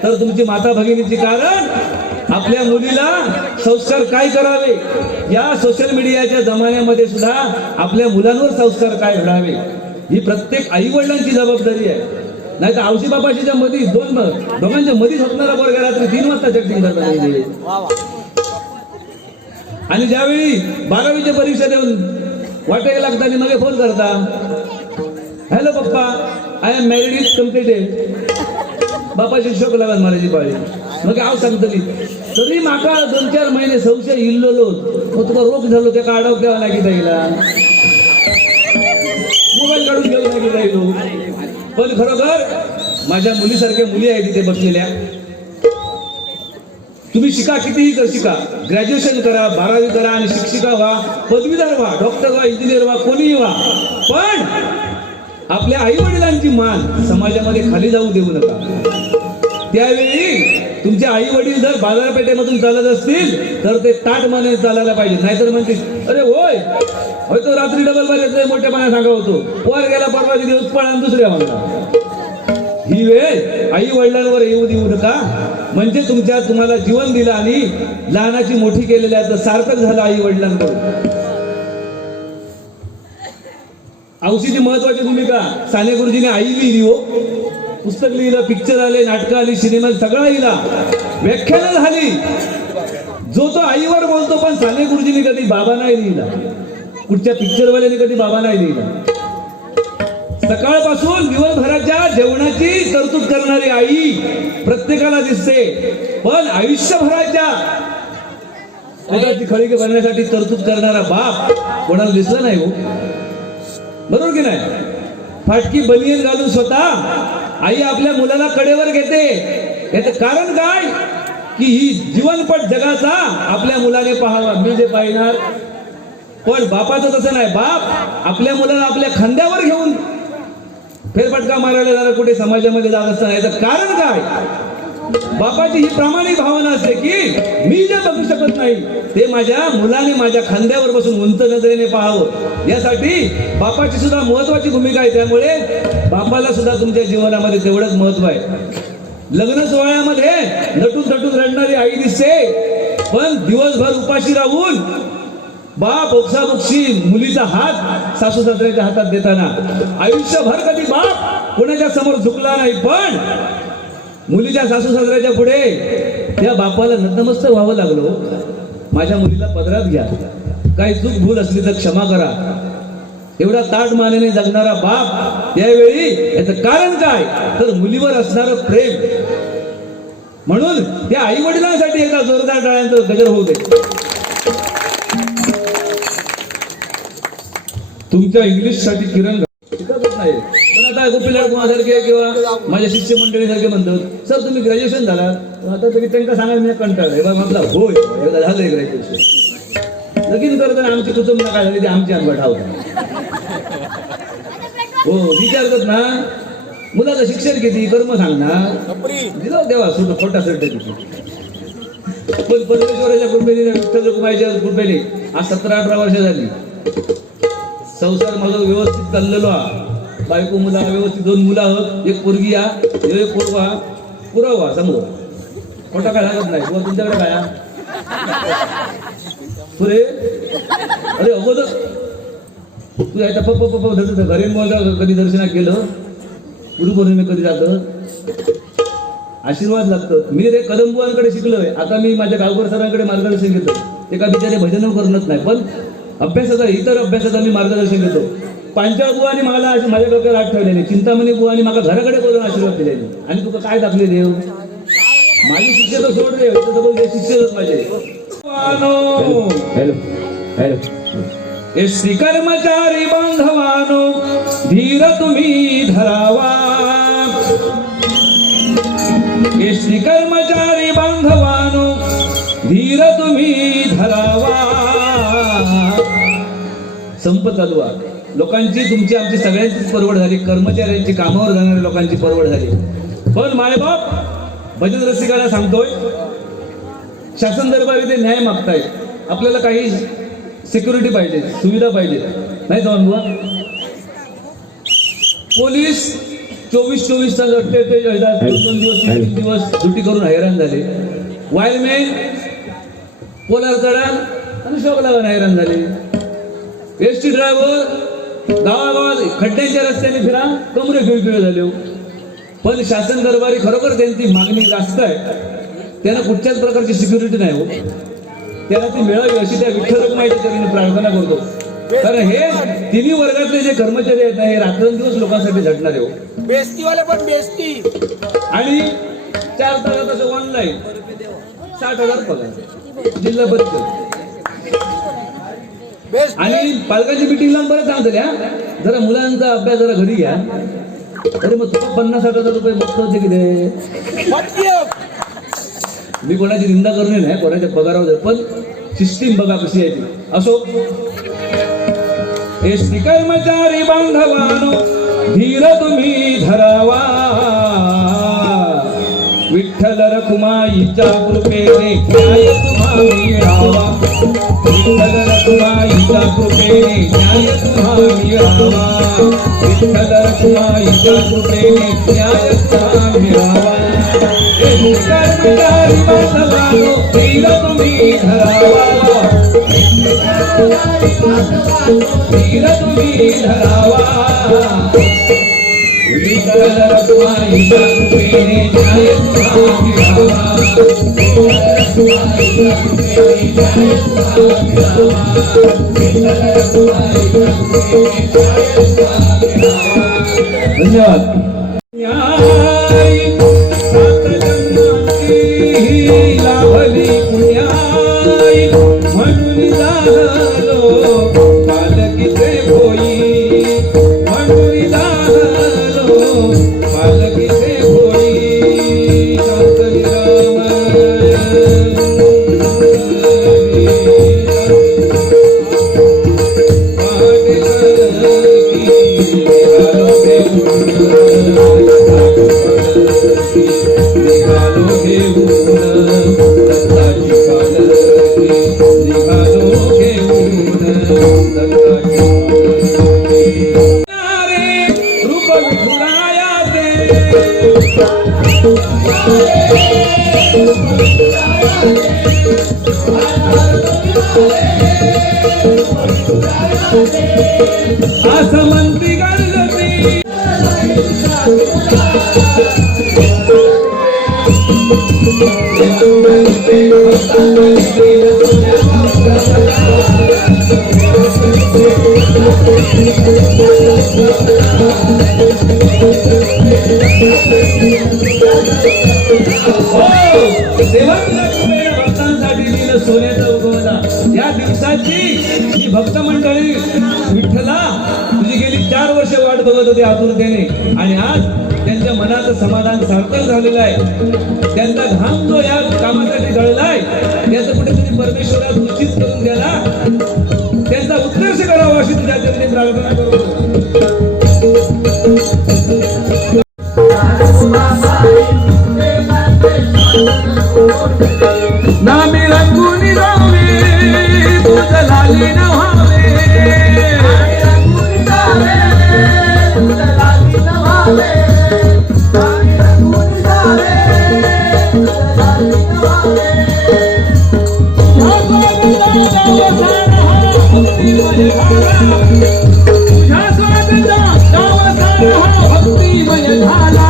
तर तुमची माता भगिनीची, कारण आपल्या मुलीला संस्कार काय करावे या सोशल मीडियाच्या जमान्यामध्ये सुद्धा आपल्या मुलांवर संस्कार काय घडावे ही प्रत्येक आई वडिलांची जबाबदारी आहे. नाही तर आवशी बापाशीच्या मध्ये दोघांच्या मध्ये झोपणारा वर्ग रात्री 3 वाजता चॅटिंग करतात. आणि ज्यावेळी 12वीची परीक्षा देऊन वाटायला लागतात आणि मग फोन करता, हॅलो पप्पा I am married is completed. बापाची शोक लागत मारायची पाळी. मग आव सांगतली तरी माका 2-4 महिने संशय इल्लो मग तुका रोग झालो त्या काढाव केव्हा नाही जाईला, मोबाईल काढून घेऊन नाही जायलो. पण खरोखर माझ्या मुलीसारख्या मुली आहेत तिथे बसलेल्या. तुम्ही शिका, कितीही शिका, ग्रॅज्युएशन करा, 12वी करा आणि शिक्षिका व्हा, पदवीधर व्हा, डॉक्टर व्हा, इंजिनियर व्हा, कोणीही व्हा, पण आपल्या आई वडिलांची मान समाजामध्ये खाली जाऊ देऊ नका. त्यावेळी तुमचे आई वडील जर बाजारपेठेमधून चालत असतील तर ते ताट माने चालायला पाहिजे. नाहीतर म्हणते अरे होय होय तो रात्री डबल बार मोठेपणा सांगा होतो, वर गेला परवाची दिवस पळा दुसऱ्या म्हणला. ही वेळ आई वडिलांवर येऊ देऊ नका. म्हणजे तुम्हाला जीवन दिलं आणि लहानाची मोठी केलेली आहे तर सार्थक झालं आई वडिलांकडून. औषधीची महत्वाची भूमिका साने गुरुजीने आई लिहिली हो. पुस्तक लिहिलं, पिक्चर आले, नाटकं आली, सिनेमा सगळं लिहिला, व्याख्यानं झाली. जो तो आईवर बोलतो पण साने गुरुजीने कधी बाबा नाही लिहिला. कुठच्या पिक्चरवाल्याने कधी बाबा नाही दिला. सकाळपासून दिवसभराच्या जेवणाची तरतूद करणारी आई प्रत्येकाला दिसते, पण आयुष्यभराच्या पोटाची खळगी भरण्यासाठी तरतूद करणारा बाप कोणाला दिसला नाही हो. बरोबर की नाही? फाटकी बनियन घालून स्वतः आई आपल्या मुलाला कडेवर घेते. याचं कारण काय? की ही जीवनपट जगाचा आपल्या मुलाने पाहावा. मी जे पाहिणार, पण बापाचं तसं नाही. बाप आपल्या मुलाला आपल्या खांद्यावर घेऊन फेरफटका मारायला जाणार कुठे समाजामध्ये जात असताना. याचं कारण काय? बापाची ही प्रामाणिक भावना असते की मी जे बघू शकत नाही ते माझ्या मुलाने माझ्या खांद्यावर बसून उंच नजरेने पाहावं. यासाठी बापाची सुद्धा महत्वाची भूमिका आहे. त्यामुळे बापाला सुद्धा तुमच्या जीवनामध्ये तेवढंच महत्व आहे. लग्न सोहळ्यामध्ये नटून थटून रडणारी आई दिसते, पण दिवसभर उपाशी राहून बाप ओक्साबोक्षी मुलीचा हात सासू सासऱ्याच्या हातात देताना आयुष्यभर कधी बाप कोणाच्या समोर झुकला नाही, पण मुलीच्या सासू सासऱ्याच्या पुढे त्या बापाला नतमस्तक व्हावं लागलो. माझ्या मुलीला पदरात घ्या, काही चूक भूल असली तर क्षमा करा. एवढा ताठ मानेने जगणारा बाप त्यावेळी याचं कारण काय? तर मुलीवर असणारं प्रेम. म्हणून त्या आई वडिलांसाठी एका जोरदार टाळ्यांचं गजर होऊ दे. तुमच्या इंग्लिश साठी किरण शिकतच नाही, पण आता गोपीलाल कुमारसारखे किंवा माझ्या शिष्य मंडळीसारखे म्हणतात सर तुम्ही ग्रॅज्युएशन झाला. आता तरी त्यांना सांगायला मी कंटाळा. हे बघा म्हटलं होय एकदा झालंय ग्रॅज्युएशन. लगीन करताना आमची कुटुंब काय झाली ती आमची अनबठा होता. हो विचारतात ना मुलाचं शिक्षण किती कर्म सांगणार दिलं तेव्हा खोटा सर्टिफिकेट. पण परमेश्वराच्या कृपेने विठ्ठल रखुमाईच्या कृपेने आज 17-18 वर्ष झाली. संसार माझा व्यवस्थित चाललेलो हा. बायको मुला व्यवस्थित 2 मुलं आहोत, एक पोरगी या एक पोरवा पुरावा समोर. खोटा काय लागत नाही. किंवा तुमच्याकडे काय पुरे अरे अगोदर तू यायचा पप्प घरी कधी दर्शना केलं, गुरुपौर्णिमे कधी जातं, आशीर्वाद लागतं. मी रे कदमबुवांकडे शिकलोय. आता मी माझ्या गावकर सरांकडे मार्गदर्शन घेतो. ते का बिचारे भजन करणत नाही, पण अभ्यासाचा इतर अभ्यासाचा मी मार्गदर्शन घेतो. पांचाळ बुवानी मला माझ्या डोक्यावर हात ठेवलेले, चिंतामणी बुवानी मला घराकडे बोलून आशीर्वाद दिलेले. आणि तुका काय दाखले देव? माझी शिष्य तर सोड रे, शिष्यच माझे. हॅलो एसटी कर्मचारी बांधवानो धीर तुम्ही धरावा. एसटी कर्मचारी बांधवानो धीर तुम्ही धरावा. संप चालू आहे. लोकांची तुमची आमची सगळ्यांचीच परवड झाली. कर्मचाऱ्यांची कामावर जाणाऱ्या लोकांची परवड झाली. पण मायबाप भजन रसिकाला सांगतोय शासन दरबारी ते न्याय मागतायत. आपल्याला काही सिक्युरिटी पाहिजे, सुविधा पाहिजे नाही जाऊन बुवा. पोलीस 24 तास 2 दिवस 3 दिवस ड्युटी करून हैराण झाले. वायरमॅन पोलार चढान आणि शोक लावून हैराण झाले. एसटी ड्रायव्हर गावागावात खड्ड्यांच्या रस्त्याने फिरा कमरे खिळखिळे झाले. पण शासन दरबारी खरोखर त्यांची मागणी जास्त आहे. त्यांना कुठच्याच प्रकारची सिक्युरिटी नाही हो. त्याला ती मिळावी अशी त्या विठ्ठल रखुमाईच्या चरणी प्रार्थना करतो. कारण हे तिन्ही वर्गातले जे कर्मचारी आहेत ना हे रात्रंदिवस लोकांसाठी झटणारे हो. बेस्टीवाले पण बेस्टी. आणि 4 तासाचं ऑनलाईन 60,000 पगार जिल्हा परिषद. आणि पालकांची मिटिंग लावून बरं सांगतले हा जरा मुलांचा अभ्यास जरा घरी घ्या. अरे मग तुला 50-60,000 रुपये मस्त होते की ते. मी कोणाची निंदा करणे नाही, कोणाच्या पगारावर, पण सिस्टीम बघा कशी आहे ती. असो एसटी कर्मचारी बांधवानो धीर तुम्ही धरावा. विठ्ठल रखुमाईच्या कृपेने न्याय तुम्हा मिळावा. विठ्ठल रखुमाईच्या कृपेने न्याय तुम्हा मिळावा. विठ्ठल रखुमाईच्या कृपेने न्याय तुम्हा मिळावा. कर्मचारी बांधवानो धीर तुम्ही धरावा. धीर तुम्ही धरावा. धन्यवाद. न्याय सात जन्माची लाभली पुण्याई म्हणून झालो पालकीचे होई म्हणून झालो पालकीचे होई शांतनी असं म्हणती गणपती भक्तांसाठी दिलं सोन्याचा उगवला. या दिवसाची ही भक्त मंडळी विठ्ठला तुझी गेली 4 वर्ष वाट बघत होती आतुरतेने आणि आज त्यांच्या मनाचं समाधान सार्थक झालेलं आहे. त्यांचा घाम जो या कामासाठी गळलाय त्याचं कुठेतरी परमेश्वरात निश्चित करून द्याला त्यांचा उत्कर्ष करावा अशी तुझ्या चरणी प्रार्थना करू. नामी रंगून जावे तुझ लाली न व्हावे तुझ्या स्वागता भक्तिमय झाला.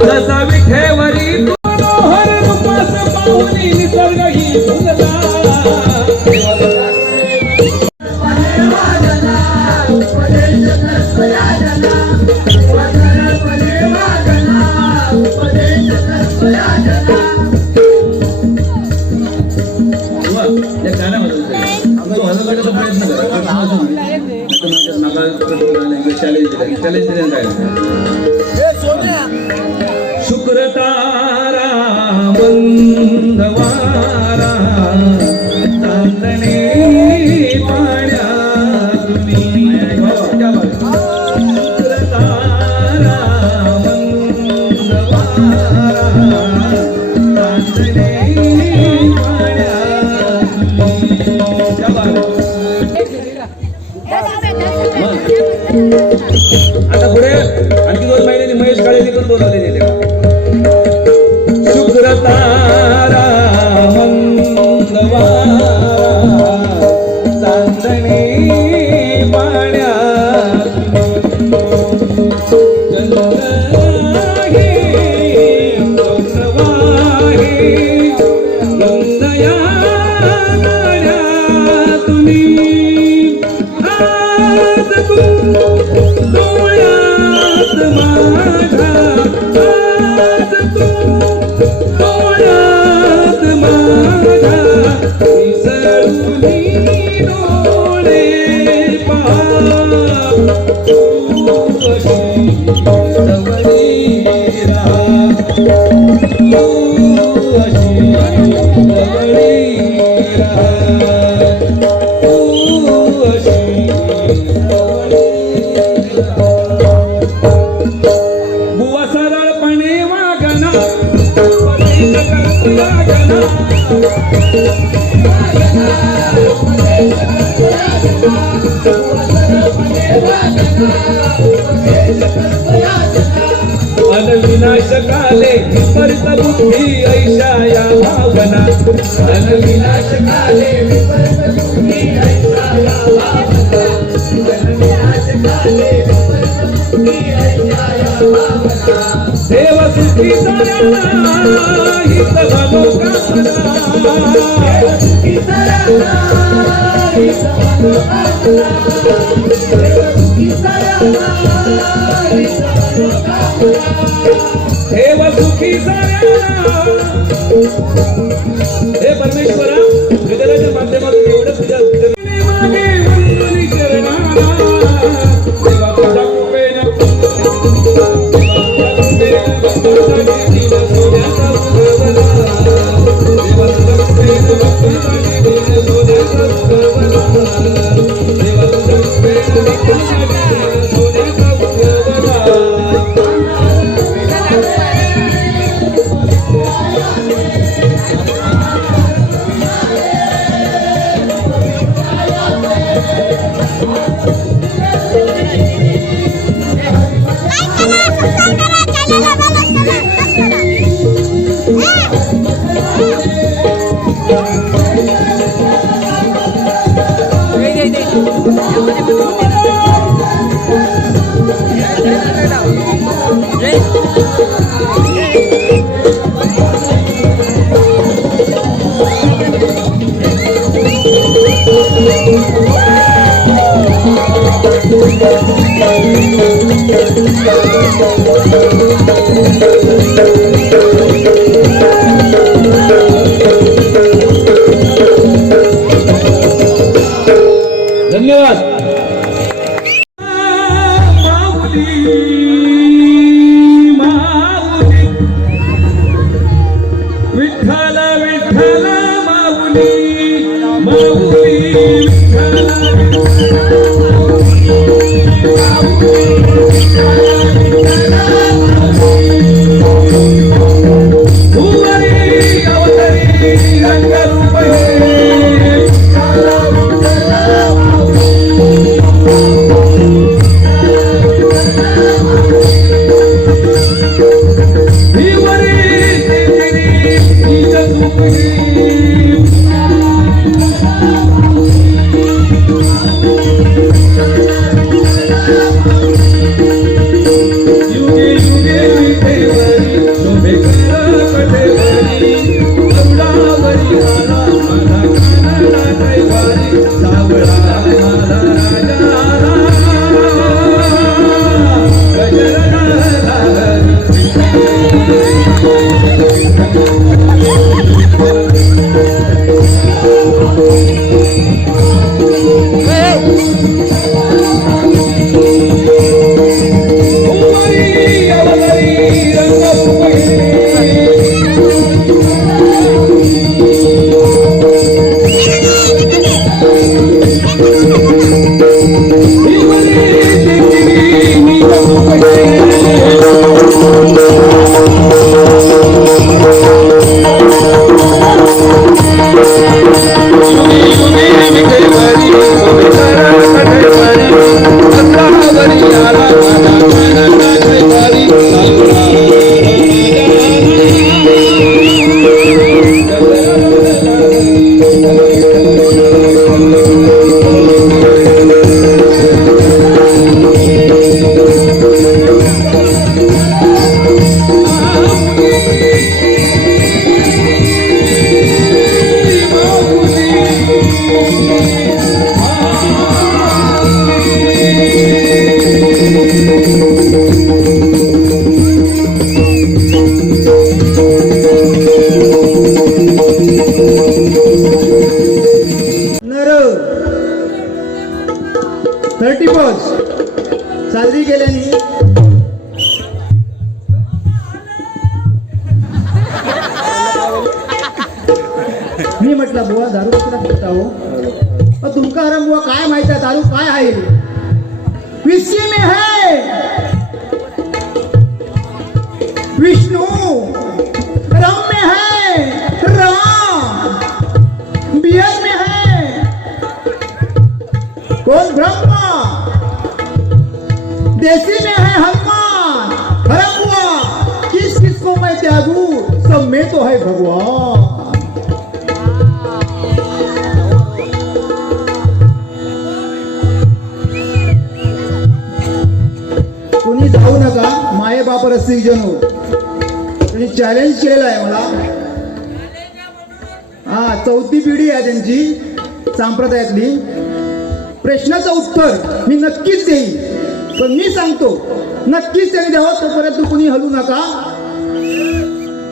जसा विठेवरी मनोहर रूपास पाहुनी निसर्ग ही फुलला. शुक्र तारा मंदवारा चांदणे पाण्यात शुक्र तारा मंदवारा चांदणे आता पुढे आणखी 2 महिन्यांनी महेश काळेनी पण बोलवलेले. शुक्र तारा मंदवारा चांदणे पाण्यात गंगाही गंगवाही गंगया गाण्यात तुम्ही आज तू डोळ्यात माझ्या आज तू डोळ्यात माझ्या विसरूनी डोळे पहा तू अशी जवळी राहा तू अशी जवळी राहा तू अशी बुवा सरळपणे वागना उपदेश करतो लागना अनविनाशकाले विपरीत बुद्धी ऐशा या भावना अनविनाशकाले विपरीत बुद्धी ऐशा या भावना अनविनाशकाले विपरीत बुद्धी ऐशा या भावना देव सुखी साऱ्यांना हित मनोकामना देव सुखी साऱ्यांना हित मनोकामना देव सुखी साऱ्यांना हित देव सुखी साऱ्यांना हे परमेश्वरा हृदयाच्या माध्यमातून एवढं तुझ्या मागे वंदनी चरणा देवा तुझ्या कृपेनं धन्यवाद विठ्ठल विठ्ठल माऊली माऊली अवतरी रंगरूप चालली गेल्यानी मी म्हटलं बुवा दारू कशाला पिता हो तुमका अरे बुवा काय माहिती आहे दारू काय आहे विस्की में है विष्णु रम में है राम बियर में है कौन ब्रह्मा परस्थिती जणू त्यांनी चॅलेंज केलेलं आहे मला. हा, चौथी पिढी आहे त्यांची संप्रदायातली. प्रश्नाचं उत्तर मी नक्कीच देईन, पण मी सांगतो नक्कीच त्यांनी द्यावं, तोपर्यंत कुणी हलू नका.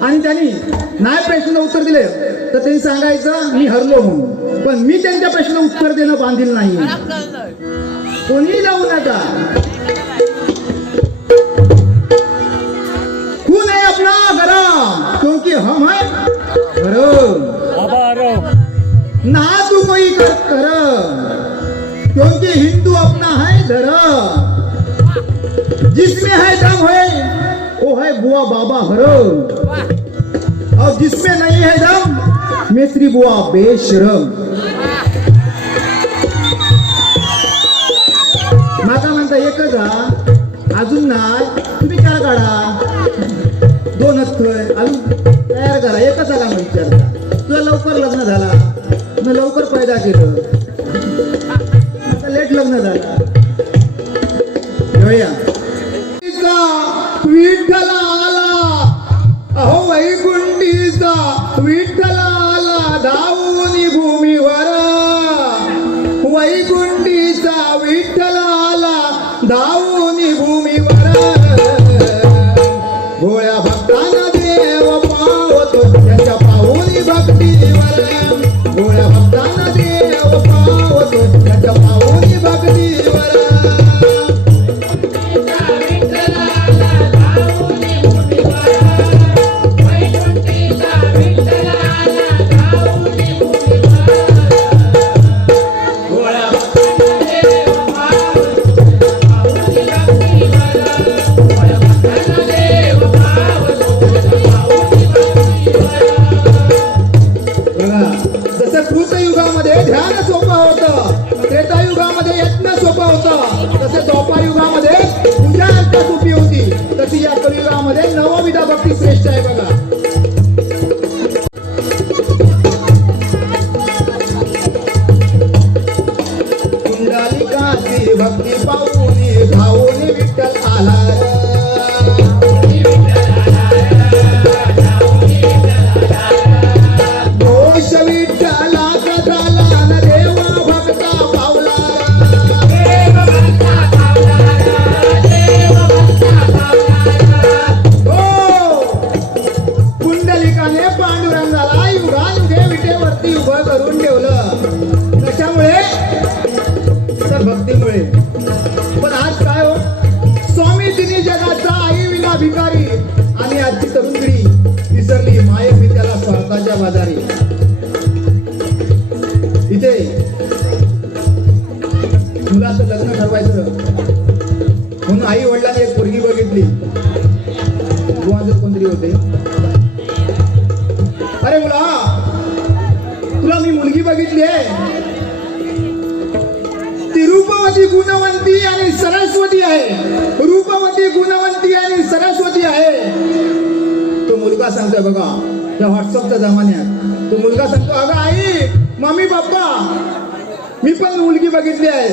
आणि त्यांनी नाही प्रश्नाचं उत्तर दिले तर त्यांनी सांगायचं मी हरलो म्हणून, पण मी त्यांच्या प्रश्नाचं उत्तर देणं बांधील नाही. कोणी जाऊ नका. खून है अपना गरम क्योंकि हम है गरम, ना तू कोई कर क्योंकि हिंदू अपना है धर्म. जिसमें है दम है वो है बुआ बाबा हरम, और जिसमें नहीं है दम मेत्री बुआ बेशरम. माका म्हणता एकच हा, अजून नाही. तुम्ही विचार काढा, दोन हत्थ अजून तयार करा. एकच आला मग विचारता. तुला लवकर लग्न झाला, तुला लवकर पैदा केलं, आता लेट लग्न झालं. घेऊया. विठ्ठल आला, अहो वैकुंठीचा विठ्ठल आला धावून भूमीवर. वैकुंठीचा विठ्ठल आला धावून भूमीवर. भोळ्या भक्तांना देव पावतो त्याच्या पाहुनी भक्तीवर. भोळ्या भक्तांना देव पावतो त्याच्या पाहुनी भक्तीवर. जसं कृतयुगामध्ये ध्यान सोपं होतं, त्रेतायुगामध्ये यत्न सोपं होतं, तसे द्वापार युगामध्ये पूजा अर्थ सोपी होती, तशी या कलियुगामध्ये नवविधा भक्ती श्रेष्ठ आहे. बघा, कुंडलिकाची भक्ती पाहून धावून विठ्ठल आला. विठ्ठलाचा झाला न देवा भक्ता पावला. हो, कुंडलिकाने पांडुरंगाला युगानुगे विटेवरती उभं करून ठेवलं. कशामुळे? तर भक्तीमुळे. पण आज काय हो, स्वामी तिन्ही जगाचा आई विना भिकारी, आणि आजची तरुण पिढी विसरली माये मी त्याला स्वार्थाच्या बाजारी. इथे मुलाचं लग्न ठरवायचं म्हणून आई वडिलांनी एक पोरगी बघितली. कोणतरी होते, अरे मुला तुला मी मुलगी बघितली आहे, ती रूपवती गुणवंती आणि सरस्वती आहे. रूपवती गुणवंती आणि सरस्वती आहे. तो मुलगा सांगतोय बघा, या व्हॉट्सअपच्या जमान्यात तो मुलगा सांगतो, अगं आई, मम्मी पप्पा, मी पण मुलगी बघितली आहे,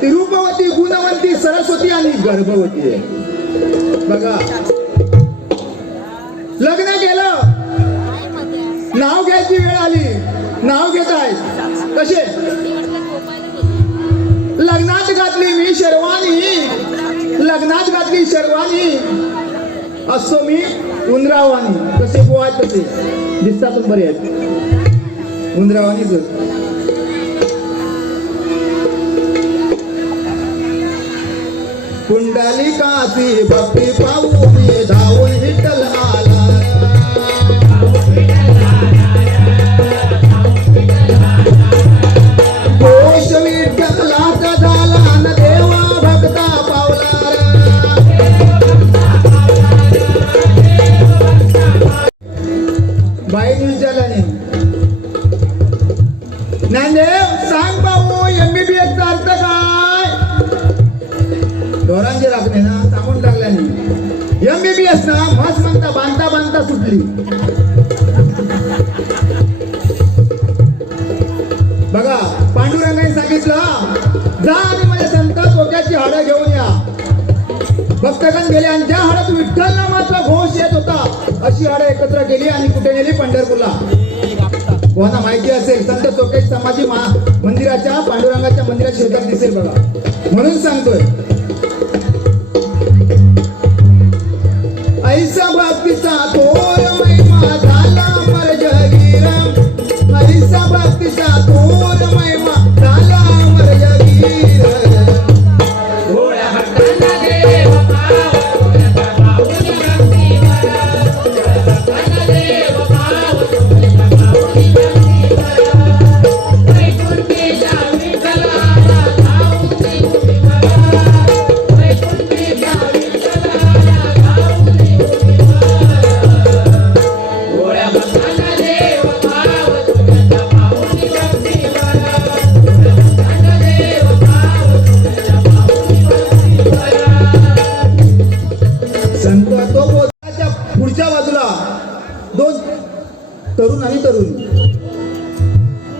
ती रूपवती गुणवंती सरस्वती आणि गर्भवती आहे. बघा, लग्न केलं, नाव घ्यायची वेळ आली, नाव घेत आहे कसे? लग्नात घातली मी शेरवानी, लग्नात घातली शेरवानी, असो मी उंदरावानी. कसे गोवा तसे दिसतात बरे आहेत उंदरावानीच. कुंडलिकाची भक्ती पाहून धावून विठ्ठल आला. घोष विठ्ठलाचा झाला न देवा भक्ता पावला. बाईने विचारल्याने, ज्ञानदेव सांग भाऊ, MBBS चा अर्थ काय? ढोरांचे राखणे ना सांगून टाकल्याने MBBS ना मस्त म्हणता बांधता बांधता सुटली. बघा, पांडुरंगाने सांगितलं, जा आणि माझ्या संत डोक्याची हाडं घेऊन या. भक्तगण गेले आणि ज्या हाडात विठ्ठल नामाचा घोष येत होता अशी हाडं एकत्र केली आणि कुठे नेली? पंढरपूरला. कोणाला माहिती असेल संत चोखेश समाधी मंदिराच्या पांडुरंगाच्या मंदिराच्या शेतात दिसेल बघा. म्हणून सांगतोय ऐसा भक्तीचा थोर महिमा झाला अमर जगीर. ऐसा भक्तीचा थोर महिमा झाला अमर जगीर. संत तो बोधाच्या पुढच्या बाजूला दोन तरुण आणि तरुणी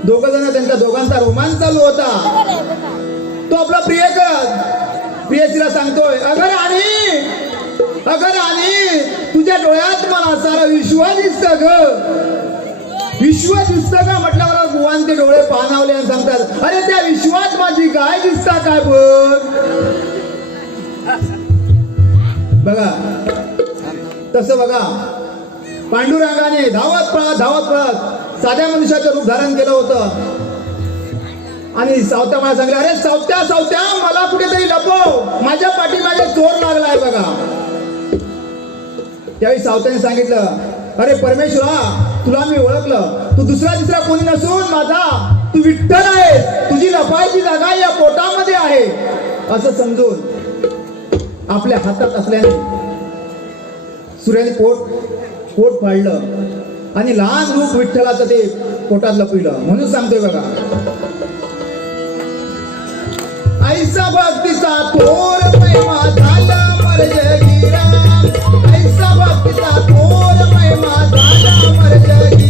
दोघ जण, त्यांच्या दोघांचा रोमांच चालू होता. तो आपला प्रियसीला सांगतोय अगर आणि तुझ्या डोळ्यात मला सारा विश्व दिसत ग. विश्व दिसत का म्हटल्यावर भगवान ते डोळे पाणावले आणि सांगतात अरे त्या विश्वात माझी गाय दिसता काय बघ. बघा तसं बघा पांडुरंगाने धावत पळत साध्या मनुष्याचं रूप धारण केलं होतं आणि सावत्या मला सांगले अरे सावत्या मला कुठेतरी लपव, माझ्या पाठीमागे चोर लागलाय बघा. त्यावेळी सावत्याने सांगितलं अरे परमेश्वरा तुला मी ओळखलं, तू दुसरा कोणी नसून माझा तू विठ्ठल आहे, तुझी लपायची जागा या पोटामध्ये आहे असं समजून आपल्या हातात असल्याने सूर्याने पोट फाडलं आणि लहान रूप विठ्ठलाचं ते पोटात लपविलं. म्हणून सांगतोय बघा ऐसा भक्तीचा थोर महिमा झाला अमर जगीरा. ऐसा भक्तीचा थोर महिमा झाला अमर जगीर.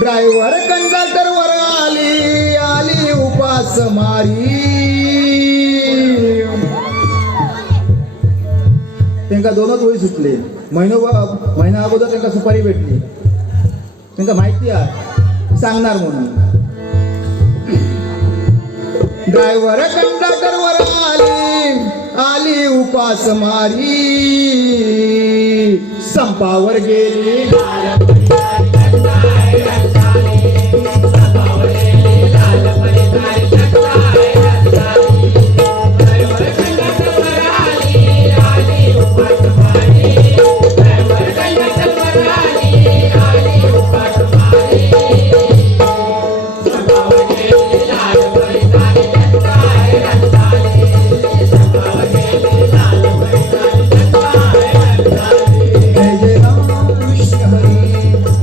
ड्रायव्हर कंडक्टर वर आली उपास मारी. त्यांना दोनच ओळी सुटले. महिना अगोदर त्यांना सुपारी भेटली. त्यांना माहिती आहे सांगणार म्हणून. ड्रायव्हर कंडक्टर वर आली उपास मारी. संपावर गेली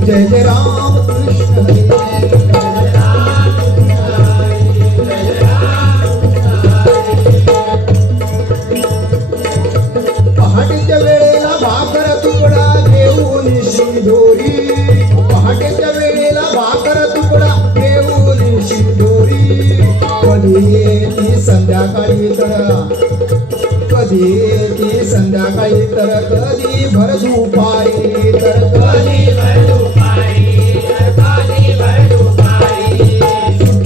जय जय राम कृष्ण हरी. पहाटेच्या वेळेला भाकर तुकडा घेऊन शिदोरी. पहाटेच्या वेळेला भाकर तुकडा घेऊन शिदोरी. कधी येती संध्याकाळी तर कधी भर दुपारी तर कधी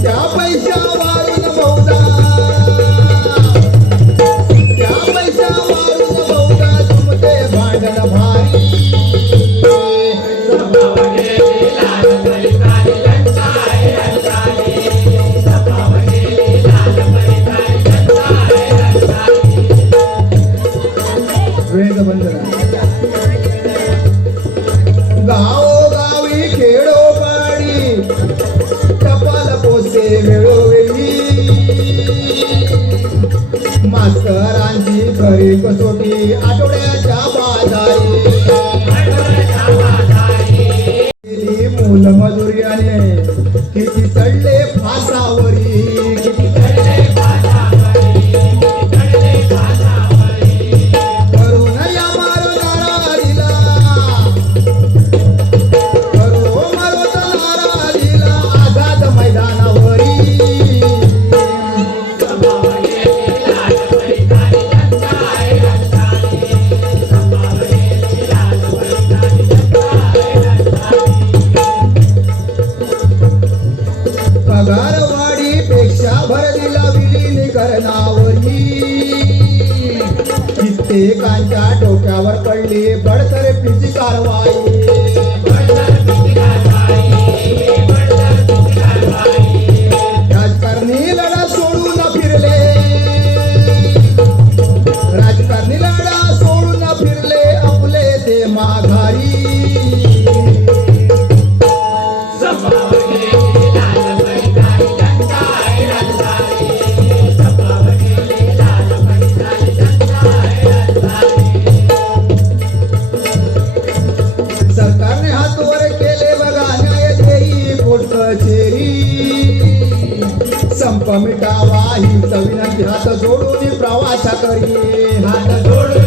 त्या पैशा वारून बहुधा तुमचे भांडण भारी. वेळेचं बंधन गावोगावी खेडोपाडी टपाल पोचे वेळोवेळी. मास्तरांची खरी कसोटी आठवड्याच्या बाजारी. मूलमजुर्याने किती चढले फासावरी. करून या वेश्या भरलेला विलीनीकरणावरी कित्येकांच्या डोक्यावर पडली बडतर्फीची कारवाई. राजकारणी लढा सोडून फिरले, राजकारणी लढा सोडून फिरले आपले ते माघारी. सरकारने हात वर केले बघा न्याय देई कोर्ट कचेरी. संप मिटावा हीच विनंती हात जोडून प्रवासा करी. हात जोडून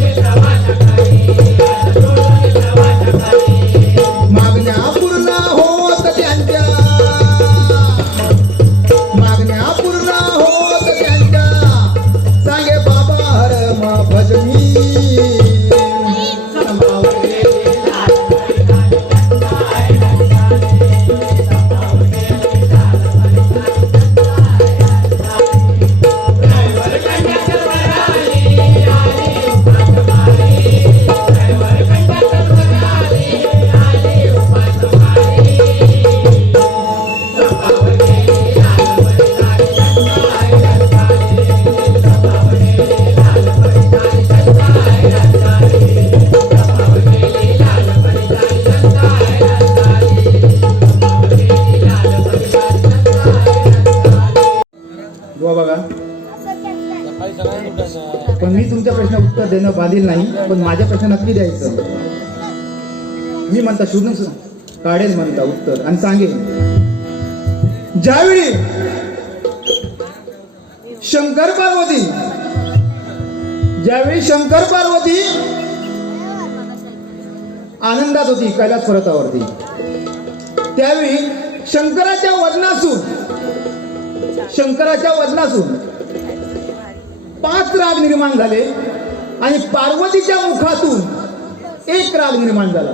मागण्या पूर्ण होत त्यांच्या, मागण्या पूर्ण होत त्यांच्या. सांगे बाबा हरम भजनी. बघा, पण मी तुमच्या प्रश्न उत्तर देणं बाधील नाही, पण माझ्या प्रश्न नक्की द्यायचं. मी म्हणता शोधून काढेल म्हणता उत्तर आणि सांगेन. ज्यावेळी शंकर पार्वती, ज्यावेळी शंकर पार्वती आनंदात होती कैलास पर्वतावरती, त्यावेळी शंकराच्या वदनासून 5 राग निर्माण झाले आणि पार्वतीच्या मुखातून 1 राग निर्माण झाला.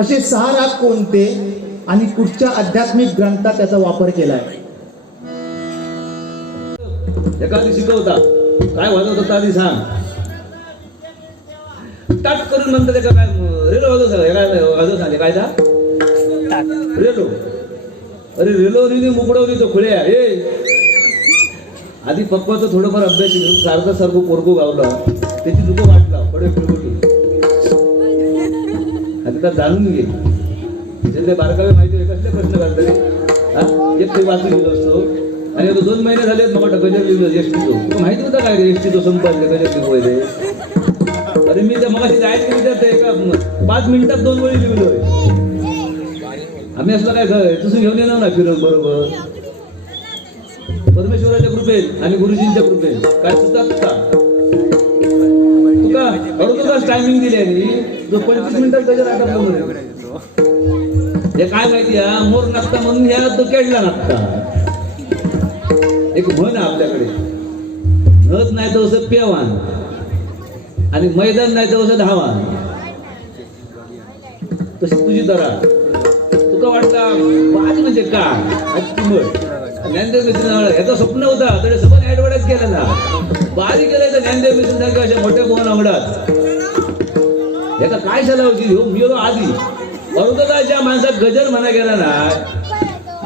असे 6 राग कोणते आणि कुठच्या आध्यात्मिक ग्रंथात त्याचा वापर केलाय? एखादी शिकवता काय वाजवत होता आधी सांग. टाट करून म्हणतात एका काय रेलो वाजव सांगे काय दा रेलो. अरे रेलो मुकडवली तो खुळ्या. हे आधी पप्पाचं थोडंफार अभ्यास सारखं सारखं पोरगो गावला त्याची दुःख वाटला पडे फिरगोटी. आता जाणून घे त्यातले बारकावे माहिती कसले प्रश्न करतात. हा एक ते वाचून गेलो असतो आणि आता 2 महिने झाले मग गजर लिहिलो एसटीचो. तुला माहिती होता काय एसटीचो संपले गजर लिहिलोय. अरे मी त्या मगाशी जायचं विचारते एका 5 मिनिटात 2 वेळी लिहिलोय. आम्ही असलं काय तुझं घेऊन येणार ना फिरत बरोबर. परमेश्वराच्या कृपेत आणि गुरुजींच्या कृपेत काय सुद्धा तुका अर्धोतास टायमिंग दिली जो 25 मिनिटात गजर आटपला. हे काय माहिती हा मोर नाचता म्हणून ह्या तो केडला नाचता. एक म्हण आहे आपल्याकडे, नथ नाही तर असं पेवान आणि मैदान नाही तर असं धावान. तशी तुझी दरा तुका वाटता बाज म्हणजे काय ज्ञानदेव मित्र याचं स्वप्न होता तरी सबन ऍडव्हर्टाईज केलं ना. बारी केलं तर ज्ञानदेव मित्र सारखं अशा मोठ्या भवन अंगडात याचा काय सलाह होती. हो मी आधी अर्धताच्या माणसात गजर म्हणा गेला ना.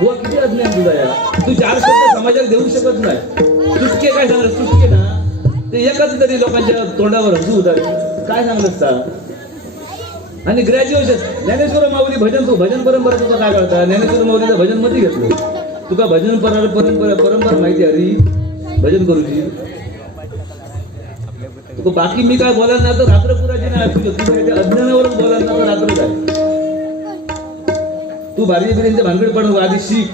बुवा किती अज्ञान तुझा या. तू 4 शब्द समाजात देऊ शकत नाही. चुटके काय सांगलं चुटके ना ते एकच तरी लोकांच्या तोंडावर हसू होता. काय सांगलं असता. आणि ग्रॅज्युएशन ज्ञानेश्वर माऊली भजन परंपरा तुझा काय करता. ज्ञानेश्वर माऊलीचं भजन मध्ये घेतलं. तुका भजन परंपरा माहिती हरी भजन करूची. तुका बाकी मी काय बोलायला ना तर रात्र पुराची नाही. तुझ्या अज्ञानावरच बोलायला ना तर रात्र काय. तू भारतीय बिर्यांच्या भानगड पडू आधी शिक.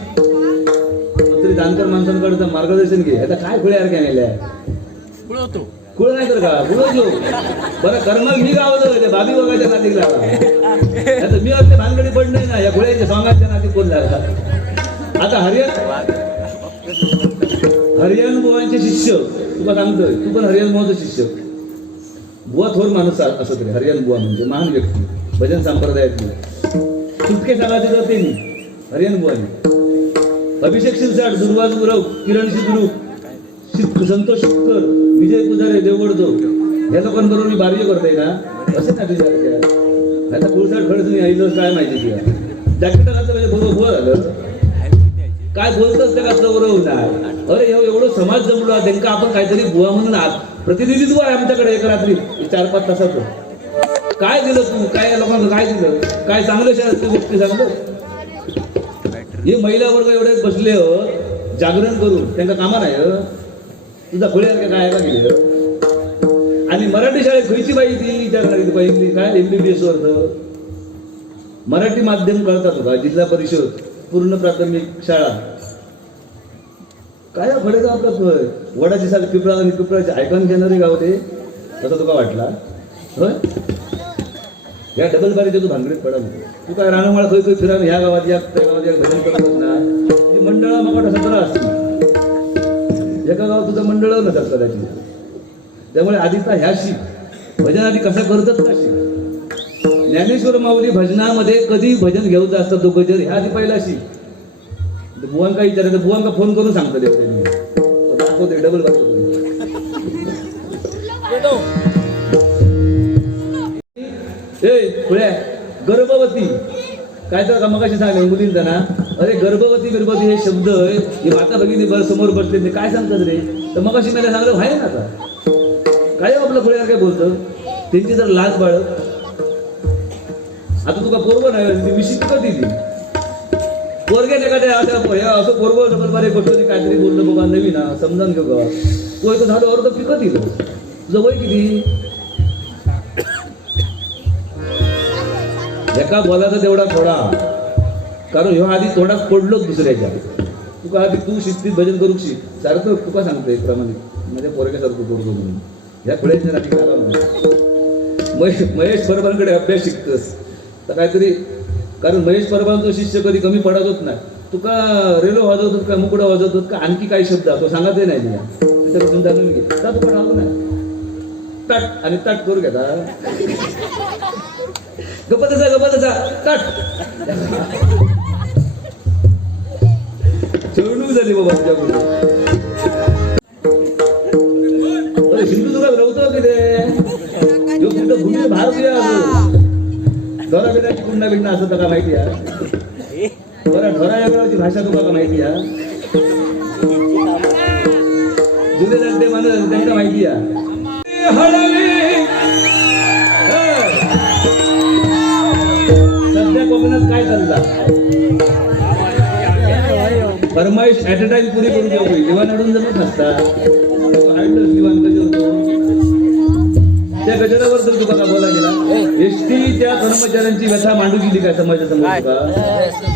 तरी जाणकार माणसांकडचं मार्गदर्शन घे. आता काय खुळ्यावर काय नेल्या कुळ नाही तर का कुळलो बरं कर्मल मी गावलं भाभी बघायच्या नादी लागला. मी असते भानगडी पडले ना या खुळ्याच्या सॉंगाच्या नादी कोण लागला. आता हरियाण बुवांचे शिष्य तुला सांगतोय. तू पण हरियाण बुवाचा शिष्य. बुवा थोर माणूस असं तरी हरियाण बुवा म्हणजे महान व्यक्ती भजन संप्रदायातली. सुटके सांगायचे तर ते हरियाण बुवानी अभिषेक शिरसाट, दुर्वास गुरव, किरण शिद्रू, संतोष शिवकर, विजय पुजारे, देवगडदो या लोकांबरोबर मी बार्य करतोय ना असे ना तुझ्या आता कुळसाट खडच नाही आईलो काय माहिती तुला जॅकेट घातलं म्हणजे बरोबर झालं काय बोलतोस त्या घातलं बरोबर नाही अरे एवढं समाज जमलो त्यांना आपण काहीतरी बुवा म्हणून आज प्रतिनिधित्व आहे आमच्याकडे एक रात्री 4-5 तासाचं काय दिलं तू काय लोकांना काय दिलं काय चांगलं शाळेत गोष्टी सांगतो हे महिला वर्ग एवढे बसले जागरण करून त्यांना कामा नाही तुझा खोळ्यासारखं काय गेलं आणि मराठी शाळेत खयची बाई ती विचारणारी पाहिजे काय MBBS वर मराठी माध्यम कळतात का जिल्हा परिषद पूर्ण प्राथमिक शाळा काय फळे आपलं वडाची साल पिपळा आणि पिपळाचे ऐकून घेणारे गाव ते तसं तुका वाटला होय या डबल बारीच्या तू भांगडीत पडा तू काय रानमाळ खय खय फिरा ह्या गावात या त्या गावात या भजन करत ना ती मंडळ मग 17 असतील एका गावात तुझं मंडळ नसतात कदाचित त्यामुळे आधीचा ह्या शिक भजन आधी कसं करतात का शिक ज्ञानेश्वर माऊली भजनामध्ये कधी भजन घेऊचं असतं तो गजर ह्या आधी पहिला शिक बुवांका विचारायचं बुवांका फोन करून सांगतो त्यांनी दाखवते डबल बाजू खुळ्या गर्भवती काय तर मगाशी सांगले मुलींचा ना अरे गर्भवती गर्भवती हे शब्द हे माता भगिनी समोर बसले काय सांगतात रे तर मगाशी मला सांगलं व्हाय ना आता काय आपलं खुळ्या काय बोलतं त्यांची जर लाज बाळग आता तुका पोरव नाही मिशी तुका दिली पोरगे एखाद्या असं पोरव डबल बारे गोष्ट काहीतरी बोललं बाबा नवीन समजावून घेऊ का तू इथं झालं अर्ध पिकत दिलं तुझं वय किती एका बोलाचा तेवढा थोडा कारण ह्यो आधी थोडा पडलोच दुसऱ्याच्या तुका आधी तू शिस्तीत भजन करू शिक सारखं तुका सांगतोय प्रमाणे माझ्या पोरग्यासारखं करतो म्हणून ह्या खुळ्याच्या रात्री काय महेश परबांकडे अभ्यास शिकतस तर काहीतरी कारण महेश परबांचा शिष्य कधी कमी पडतच नाही तुका रेलो वाजवतात का मुकुडा वाजवतात का आणखी काही शब्द तो सांगतही नाही तिला त्याच्यापासून जाणून घे का तुका राहतो नाही तट आणि तट करू घेता गपत जा तट चढणूक झाली बाबा तुझ्याकडून अरे सिंधुदुर्गात रवतो की रे तुमचं भूमी भारतीय ढोरा बिराची कुंडा बिंडा असं का माहिती आहे बरं ढोरा या गावाची भाषा तुला का माहिती आहे जुने जाणते माणूस त्यांना माहिती आहे सध्या कोकणात काय चालला फरमाईश ऍट अ टाइम पुरी करून घेऊ दिवाण अडून जमत नसतात दिवाण त्या गजरावर जर तुका का बोला गेला एसटी त्या कर्मचाऱ्यांची व्यथा मांडू गेली काय समाजासमोर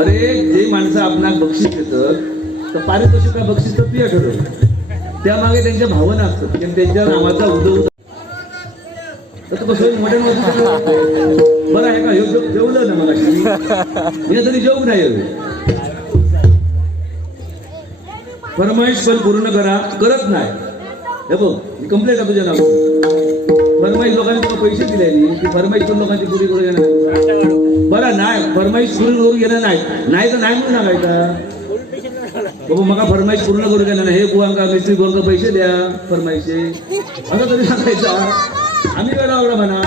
अरे जे माणसं आपणाक बक्षीस देतात तर पारितोषिक का बक्षीस तर पिया ठरवलं त्यामागे त्यांच्या भावना असतात त्यांच्या नावाचा उदय तर तू कसं मॉडेल बरं आहे का जेवलं ना मला हे तरी जेवू नाही फरमाईश पण पूर्ण करा करत नाही हे बघ कंप्लेंट आहे तुझ्या नावाची फरमाईश लोकांनी तुला पैसे दिले नाही ती फरमाईश करून लोकांची पुरी करू घेणार बरं नाही फरमाईश पूर्ण करू घेणार नाही तर नाही म्हणून नागायचा बाबा मग फरमाईश पूर्ण करू घेणार नाही हे बुवांका मिस्त्री बुवांका पैसे द्या फरमाईशे असं तरी सांगायचा आम्ही काय लावलं म्हणा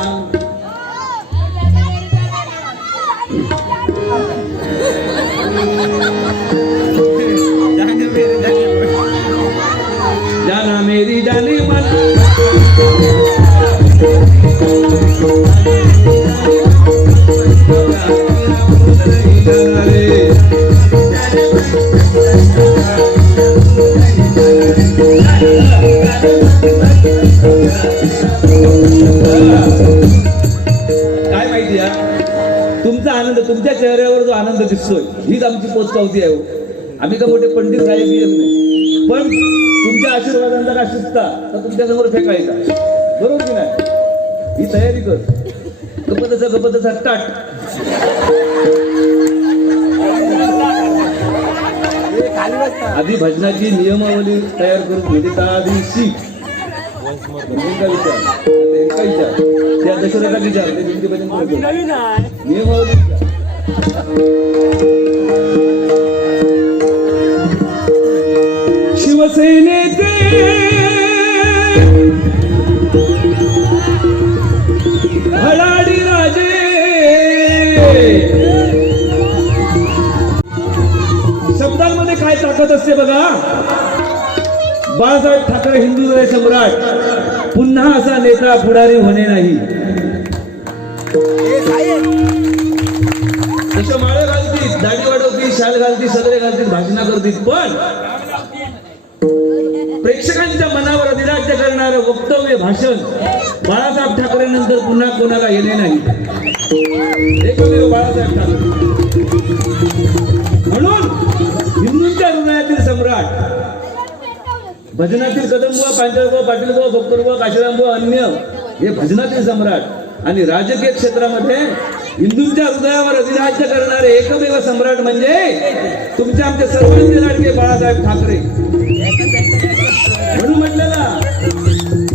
जाना मेरी जाने मन काय माहिती आहे तुमचा आनंद तुमच्या चेहऱ्यावर जो आनंद दिसतोय हीच आमची पोचपावती आहे हो. आम्ही का मोठे पंडित साहेब येत नाही पण तुमच्या आशीर्वादांचा का शिकता तर तुमच्या समोर फेकायचा बरोबर की नाही ही तयारी कर गपतचा टाट आधी भजनाची नियमावली तयार करून घेते का आधी शिक विचार त्या दशरथा विचार ते भजन नियमावली शिवसेनेचे भडाडी राजे शब्दांमध्ये काय ताकद असते बघा बाळासाहेब ठाकरे हिंदू सम्राट पुन्हा असा नेता पुढारी होणे नाही तसं माळे घालतील दाढी वाढवतील शाल घालतील सगळे घालतील भाषणा करतील पण प्रेक्षकांच्या मनावर अधिराज्य करणारं वक्तव्य भाषण बाळासाहेब ठाकरे नंतर पुन्हा कोणाला येणे नाही एकमेव बाळासाहेब ठाकरे म्हणून हिंदूंच्या हृदयातील सम्राट भजनातील कदमबुवा पांचाळबुवा पाटीलबुवा भोकरबुवा काशीरामबुवा अन्य हे भजनातील सम्राट आणि राजकीय क्षेत्रामध्ये हिंदूंच्या हृदयावर अधिराज्य करणारे एकमेव सम्राट म्हणजे तुमच्या आमच्या सर्वांचे लाडके बाळासाहेब ठाकरे म्हणून म्हटलं ना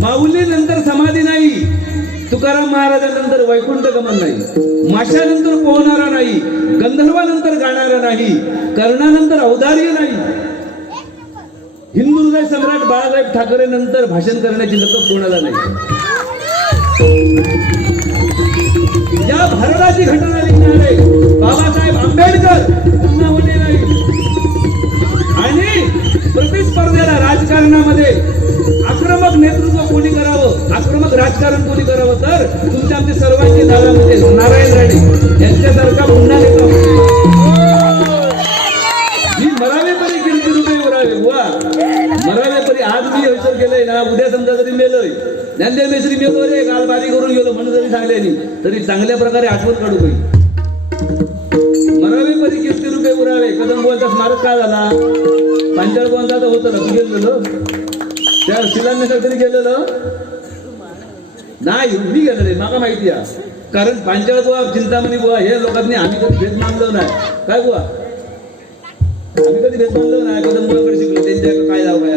माऊली नंतर समाधी नाही तुकाराम महाराजांनंतर वैकुंठ गमन नाही माशानंतर पोहणारा नाही गंधर्वानंतर गाणारा नाही कर्णानंतर औदार्य नाही हिंदू हृदय सम्राट बाळासाहेब ठाकरे नंतर भाषण करण्याची लकब कोणाला नाही या भारताची घटना लिखणारे बाबासाहेब आंबेडकर पुन्हा होणे नाही आणि प्रतिस्पर्धेला राजकारणामध्ये आक्रमक नेतृत्व कोणी करावं आक्रमक राजकारण कोणी करावं तर तुमच्या आमच्या सर्वांच्या दारामध्ये नारायण राणे यांच्यासारखा पुन्हा नेता ही मरावेपरी कीर्ती रुपये उरावे बुवा मरावेपरी आज मी विचार केलंय ना उद्या समजा जरी मेलोय ज्ञानदेव मेसरी मेलो रे काल बारी करून गेलो म्हणून जरी सांगले तरी चांगल्या प्रकारे आठवण काढू होईल मरावेपरी कीर्ती रुपये उरावे कदमबुवांचा स्मारक का झाला पांचाळबुवांचा तर होतं ना तू गेलेलो त्या शिलान्यासात तरी गेलेलं नाही मी गेलो रे मला माहिती आहे कारण पांचाळबुवा चिंतामणी बुवा हे लोकांनी आम्ही कधी भेट मानलो नाही काय बुवा आम्ही कधी भेट मानलो नाही कदमबुवांकडे शिकलो त्यांच्या काय जाऊ काय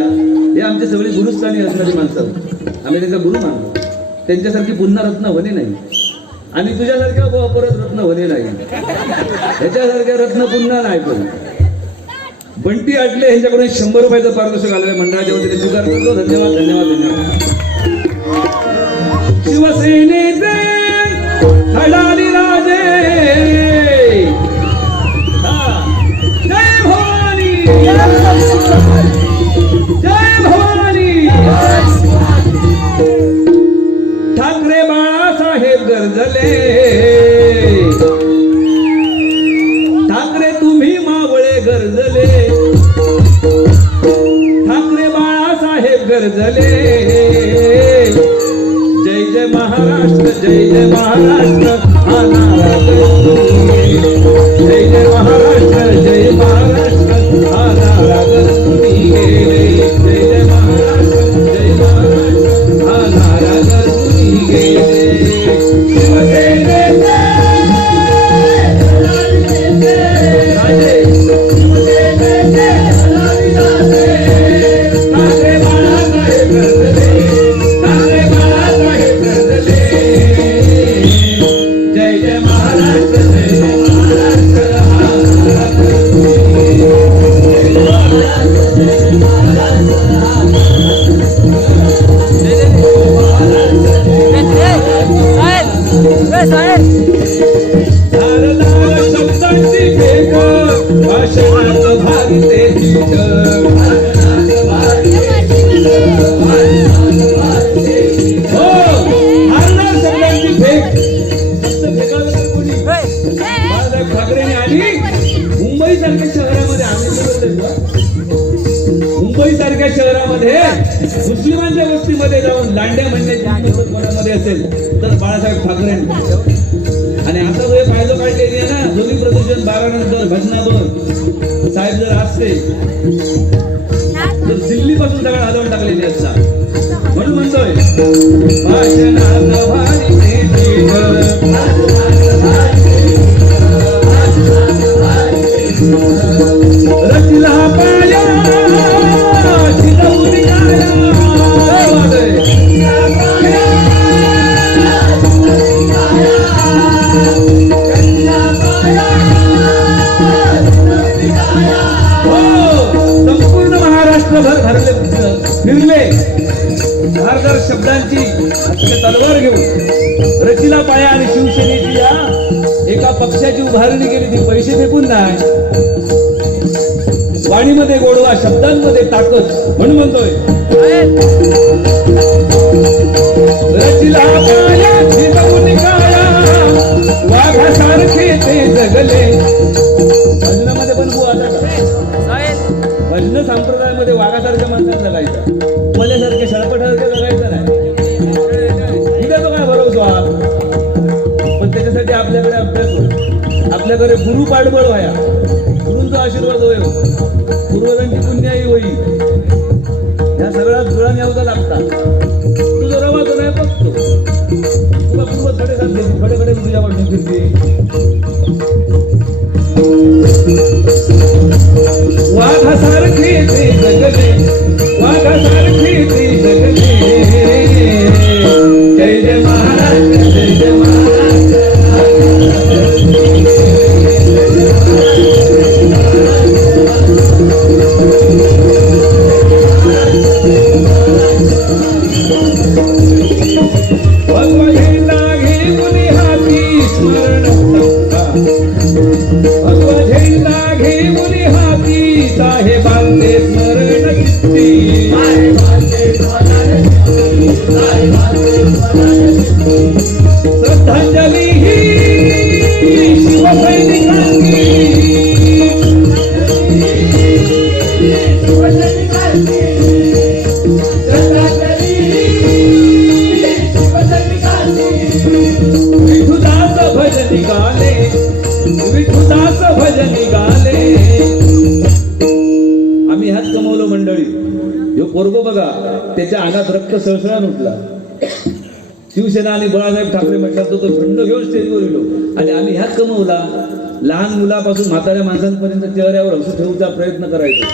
हे आमचे सगळे गुरुस्थानी असणारी माणसं आम्ही त्यांचा गुरु मानतो त्यांच्यासारखी पुन्हा रत्न होणे नाही आणि तुझ्यासारख्या परत रत्न होणे नाही ह्याच्यासारख्या रत्न पुन्हा नाही पण बंटी आटले यांच्याकडून 100 रुपयाचं पारितोषिक आलेलं मंडळाच्या वतीने स्वीकार करतो धन्यवाद धन्यवाद धन्यवाद शिवसेनेचे खडाली राजे जय भवानी जय भवानी ठाकरे बाळासाहेब गरजले ठाकरे तुम्ही मावळे गरजले ठाकरे बाळासाहेब गरजले जय जय महाराष्ट्र जय जय महाराष्ट्र हा नारा जय जय महाराष्ट्र जय महाराष्ट्र हा नारा जय जय महाराष्ट्र जय महाराष्ट्र हा नारा धारदार शब्दांची भेट भाषणात भागते पीठ. हो, धारदार शब्दांची भेट. शब्द फेकावे तर कोणी? बाळासाहेब ठाकरेंनी आणि मुंबई सारख्या शहरामध्ये मुंबई सारख्या शहरामध्ये मुस्लिमांच्या वस्तीमध्ये जाऊन लांड्या म्हणण्याची पद्धत कोणामध्ये असेल तर बाळासाहेब ठाकरेंनी. आणि आता जो फायदा काढलेली आहे ना, ध्वनी प्रदूषण 12 नंतर भजनावर साहेब जर असते तर दिल्लीपासून सगळं हलवून टाकलेली असतात. म्हणून म्हणतोय भाषणात भारी रचिला पाया चिरवली काया. संपूर्ण महाराष्ट्रभर फिरले धारदार शब्दांची तलवार घेऊन. रचिला पाया आणि शिवसेनेची या एका पक्षाची उभारणी केली. ती पैसे फेकून नाही, वाणीमध्ये गोडवा, शब्दांमध्ये ताकद. म्हणून म्हणतोय रचिला पाया चिरवली काया, वाघासारखे ते जगले. भजनामध्ये पण भजन संप्रदायामध्ये वाघासारख्या माणसाला जगायचं, मल्यासारखे शळपटासारखे जगायचं नाही. उद्या तो काय भरोसा. पण त्याच्यासाठी आपल्याकडे अभ्यास होय, आपल्याकडे गुरु पाठबळ व्हाया, गुरूंचा आशीर्वाद होय, पूर्वजांची पुण्याई होई. या सगळ्या जुळा न्यावता लागतात. तुझं रवाचं नाही बघतो, तुला पूर्व खडे सांगते, खडे खडे तुझ्याकडून फिरते. वाघासारखे ते जगले, वाघासारखे ते जगले. जय जय महाराज, जय जय महाराज. भगवजेला घेऊन हाती स्मरण सत्ता, भगवजेला घेऊन हाती साहेबांचे स्मरण चित्ती. श्रद्धांजली ही शिवसैनिकांची. विठुदास भजनी गाले, विठुदास भजनी गाले. आम्ही ह्यात कमवलो मंडळी. ह्यो पोरगो बघा, त्याच्या अंगात रक्त सळसळान उठला. शिवसेना आणि बाळासाहेब ठाकरे म्हटलं तो थंड घेऊन स्टेजवर गेलो. आणि आम्ही ह्यात कमवला. लहान मुलापासून म्हाताऱ्या माणसांपर्यंत चेहऱ्यावर हसू ठेवूचा प्रयत्न करायचा.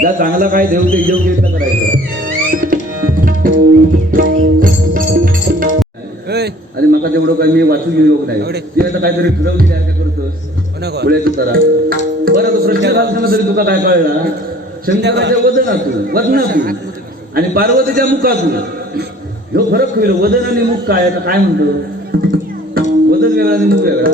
ज्या चांगला काय देवते घेऊ प्रयत्न करायचा. आणि मका तेवढं काय मी वाचून घेऊ नाही. ती आता काहीतरी ठरवली काय करतोस पुढे तू करा. बरं तो प्रश्न घालताना तरी तुका काय कळला? शंकराच्या वदनातून आणि पार्वतीच्या मुखातून ह्यो फरक होईल. वदन आणि मुख काय, आता काय म्हणतो? वदन वेगळा आणि मुख वेगळा.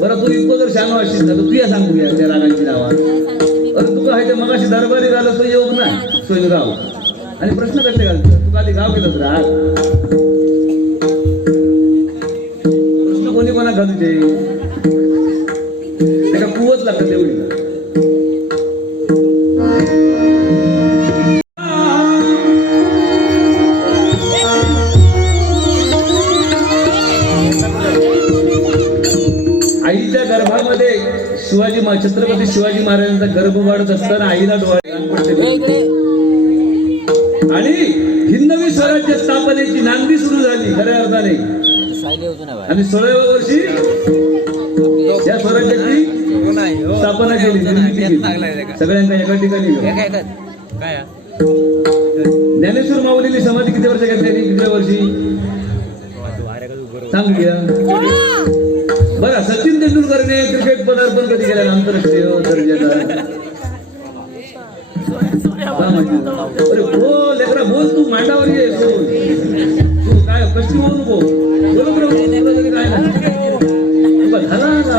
बरं तू इतकं जर शान वाशील ना तर तू या सांग बघूया त्या रागांची नावा. अरे तुका आहे ते मगाशी दरबारी झालं तो योग नाही सोयगाव. आणि प्रश्न कसले घालतो? तू खाली गाव गेलं राग प्रश्न कोणी कोणा घालते? त्याला कुवत लागतं तेवढी. आईच्या गर्भामध्ये छत्रपती शिवाजी महाराजांचा गर्भ वाढत असताना आईला डोळ्यात पडते. आणि हिंदवी स्वराज्य स्थापनेची नांदी सुरू झाली खऱ्या अर्थाने. आणि 16व्या वर्षी या स्वराज्याची स्थापना केली. सगळ्यांना एका ठिकाणी. ज्ञानेश्वर माऊलींनी समाधी किती वर्ष घेतली? किती वर्षी सांग घ्या बरं. सचिन तेंडुलकरने क्रिकेट पदार्पण कधी केलं? आंतरराष्ट्रीय दर्जाचा. अरे बोल लेकरा बोल, तू मांडावर ये. तू काय कशी होऊ नको बरोबर काय नाही तुका झाला ना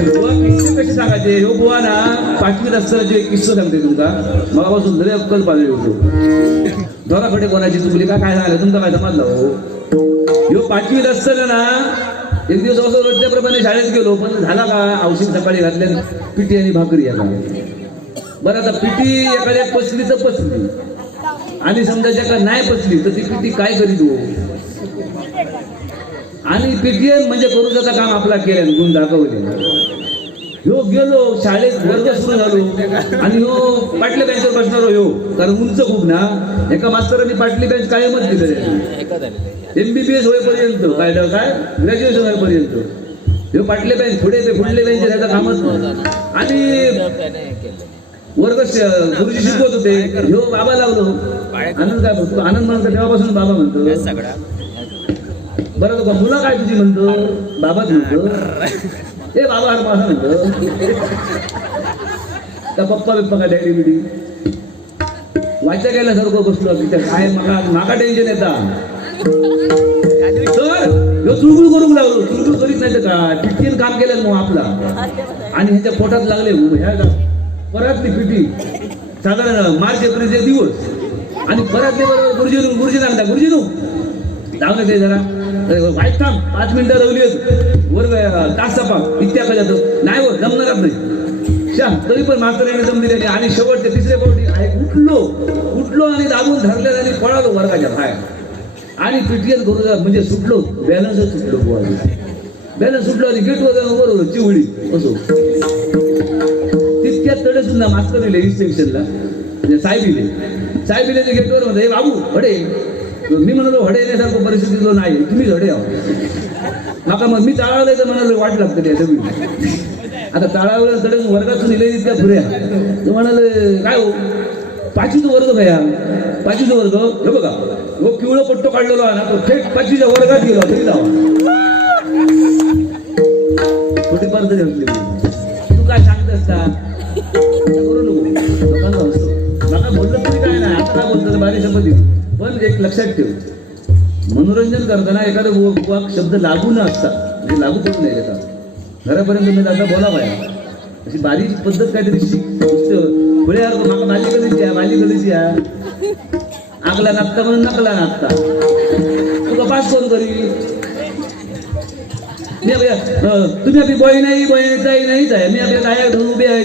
बुवा किस्से कसे सांगायचे ह्यो बुवा ना 5वीत असताना जे किस्से सांगते तुमका मगापासून लय अक्कल पाळली होतो दोघाकडे कोणाची चुकली काय सांगायला तुमका काय समजलं हो ह्यो 5वीत असताना ना एक दिवस असं रोजच्याप्रमाणे शाळेत गेलो पण झाला का औषध सकाळी घातल्या पिठी आणि भाकरी या बरं आता पिठी एखाद्या पचली तर पचली आणि समजा ज्याका नाही पचली तर ती पिठी काय करीत हो आणि पीटीएम म्हणजे करूचा काम आपला केल्यान गुण दाखवले ह्यो गेलो शाळेत वर्ग सुरू झालो आणि ह्यो पाटल्या बेंचवर बसणार ह्यो कारण उंच खूप ना एका मास्तरांनी पाटली बेंच कायमच दिले MBBS होईपर्यंत काय ग्रॅज्युएशन होईपर्यंत ह्यो पाटले बेंच पुढे फुडले बेंच त्याचा कामच नाही आणि वर्ग गुरुजी शिकवत होते ह्यो बाबा लावलो आनंद काय म्हणतो आनंद म्हणतो तेव्हापासून बाबा म्हणतो बरं तो मुलं काय तुझी म्हणतो बाबाच म्हणतो ए बाबा हर माझा म्हणतो त्या पप्पा बिप्पा का डॅडी बिडी वाचा गेल्यासारखं बसलो तिथे काय माका टेन्शन येता तर ह्यो चुळबुळ करून लावलो चुळबुळ करीत नाही तर का पिटीन काम केलं मग आपला आणि ह्याच्या पोटात लागले ह्या परत ती पिटी साधारण मार्च एप्रिलचे दिवस आणि परत ते बरोबर गुरुजी सांगता गुरुजीनू जाऊ ते जरा वाईट थांब 5 मिनिटं रवली वर्ग तास सपा इतक्या का जातो नाही हो जमणारच नाही शा तरी पण मास्तरांनी जम दिलेली आणि शेवटचे तिसरे कोटी उठलो आणि दाबून धरले आणि पळालो वर्गाच्या बाहेर आणि पीटीएन करू म्हणजे सुटलो बॅलन्सच सुटलो बॅलन्स सुटलो आणि गेटवर बरोबर चिवडी असो तितक्यात तडे सुद्धा मास्तर दिले इन्स्पेक्शनला म्हणजे साहेब गेटवर म्हणतो हे बाबू अडे मी म्हणालो हडे येण्यासारखं परिस्थितीलो नाही तुम्ही हडे आहो नका मग मी चाळवलंय तर म्हणालो वाट लागते त्या सगळी आता चाळावलं तडे वर्गातून इले इतक्या फुऱ्या तर म्हणाले काय हो 5वीचा वर्ग भया 5वीचा वर्ग हे बघा हो पिवळं पट्टो काढलेलो आहे ना तो थेट 5वीच्या वर्गात गेलो तरी जावा थोडी पार तरी असली तू काय सांगतेस का करू नको लोकांना असतो मला बोललं तरी काय नाही आता काय बोलतो बारी शपथ पण एक लक्षात ठेव मनोरंजन करताना एखादा वाक शब्द लागू न असतात म्हणजे लागू करून नाही देतात घरापर्यंत मी आता बोला पाहिजे अशी बारीक पद्धत काहीतरी शिक पुढे माका बाली कधीची आगला नागता म्हणून नकला नागता तुका पास कोण करी मी तुम्ही आपली बॉई नाही बहिणीचाही नाहीच आहे मी आपल्या गाया धरून उभे आहे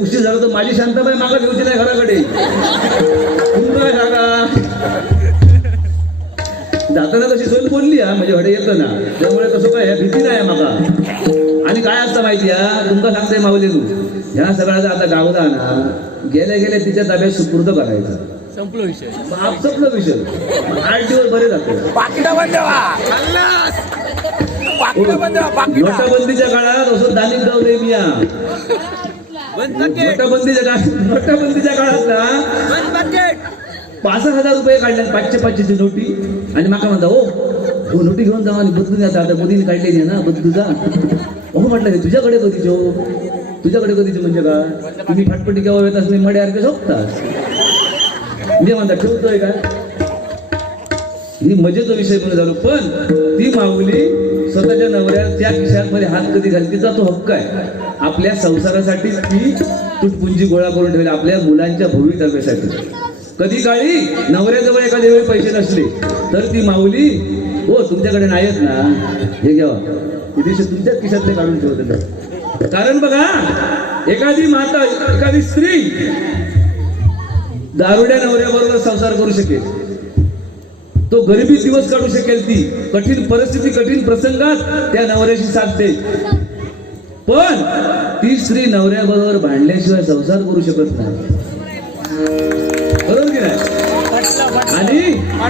उशीर झाला तर माझी शांताबाई मागा घेऊची नाही घराकडे काय सांगा जाताना कशी सोय बोलली म्हणजे हडे येतं ना त्यामुळे कसं काय भीती नाही मागा आणि काय असतं माहिती तुमका सांगते माऊली तू ह्या सगळ्याचा आता गावला ना गेल्या तिच्या ताब्यात सुपूर्द करायचा संपलो विषय 8 दिवस बरे जाते नोटाबंदीच्या काळात असं दानिक गावले मी नोटाबंदीच्या काळात ना 5,000 रुपये काढले 500 नोटी आणि माका म्हणता हो नोटी घेऊन जावा आणि बदलून येतात आता मोदीने काढलेली ना बदलूचा म्हटलं तुझ्याकडे कधीची म्हणजे का तुम्ही फटपटी केव्हा येत असले मड्यासारखे झोपतात मी म्हणता ठेवतोय का ही मजेचा विषय म्हणून झालो पण ती माऊली स्वतःच्या नवऱ्याला त्या खिशामध्ये हात कधी घाल तिचा तो हक्क आहे आपल्या संसारासाठी ती तुटपुंजी गोळा करून ठेवली आपल्या मुलांच्या भवितव्यासाठी कधी काळी नवऱ्याजवळ एखाद्या वेळी पैसे नसले तर ती माऊली हो तुमच्याकडे नाहीत ना हे घ्यावा दिवशी तुमच्याच खिशातले काढून ठेवत कारण बघा एखादी माता एखादी स्त्री दारुड्या नवऱ्याबरोबर संसार करू शकेल, तो गरिबी दिवस काढू शकेल, ती कठीण परिस्थिती कठीण प्रसंगात त्या नवऱ्याशी साथ देईल, पण ती स्त्री नवऱ्याबरोबर भांडल्याशिवाय संसार करू शकत नाही. बरोबर की नाही? आणि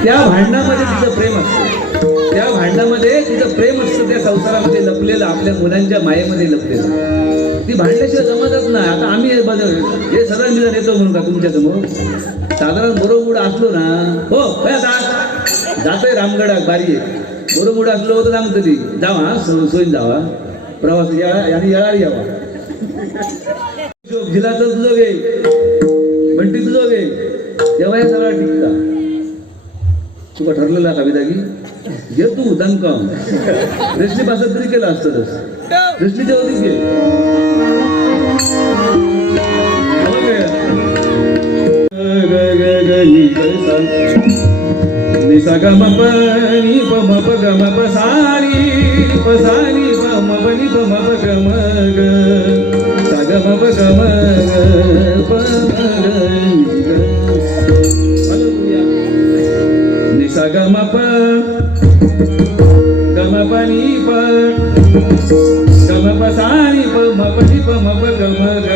त्या भांडणामध्ये तिचं प्रेम असतं, त्या भांडणामध्ये तिचं प्रेम असतं, त्या संसारामध्ये लपलेलं, आपल्या मुलांच्या मायेमध्ये लपलेलं. ती भांडल्याशिवाय जमतच नाही. आता आम्ही हे सगळं निदान येतो म्हणून का तुमच्या समोर साधारण बरोबर असलो ना, हो जातोय रामगडात बारी आहे, बरोबर असलो होतं सांगतो ती जावा सोयीन जावा प्रवास आणि येणार यावा. जिला तर तुझं गे बंटी तुझं गे तेव्हा हे सगळा टिकता. तुका ठरलेला कविता की घे तू दणकाम रेसली पासत तरी केलं असतं, रेसलीच्या होतीच घे. निसा ग म प नि प म प ग म प सा नि प सा नि प म प नि प म प ग म ग सा ग म प ग म ग प म ग नि ग. निसा ग म प ग म प नि प ग म प सा नि प म प नि प म प ग म ग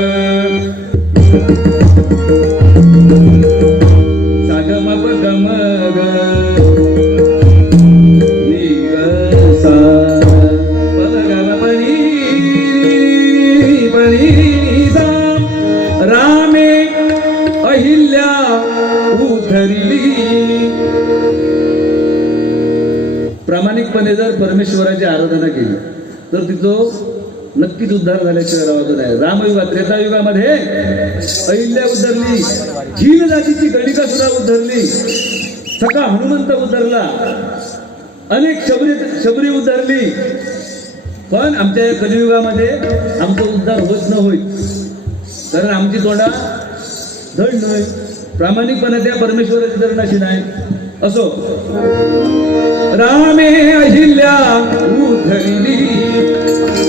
सा ग म प ग म ग नि ग सा प ग म प नि प नि सा. रामे अहिल्या उधरली. प्रामाणिकपणे जर परमेश्वराची आराधना केली तर तिचं नक्कीच उद्धार झाल्याशिवाय राहत नाही. रामयुगात त्रेतायुगामध्ये अहिल्या उद्धरली, चीन जातीची गणिका सुद्धा उद्धरली, सखा हनुमंत उद्धरला, अनेक शबरी उद्धरली. पण आमच्या या कलियुगामध्ये आमचा उद्धार होत न होईल, कारण आमची तोंडा धड नाही, प्रामाणिकपणे त्या परमेश्वराची धरणाशी नाही. असो, रामे अहिल्या उधरली,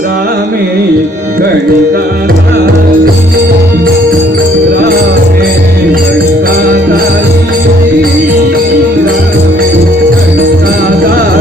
रामे गणिका झाली, रामे गणिका झाली, रामे गणिका झाली.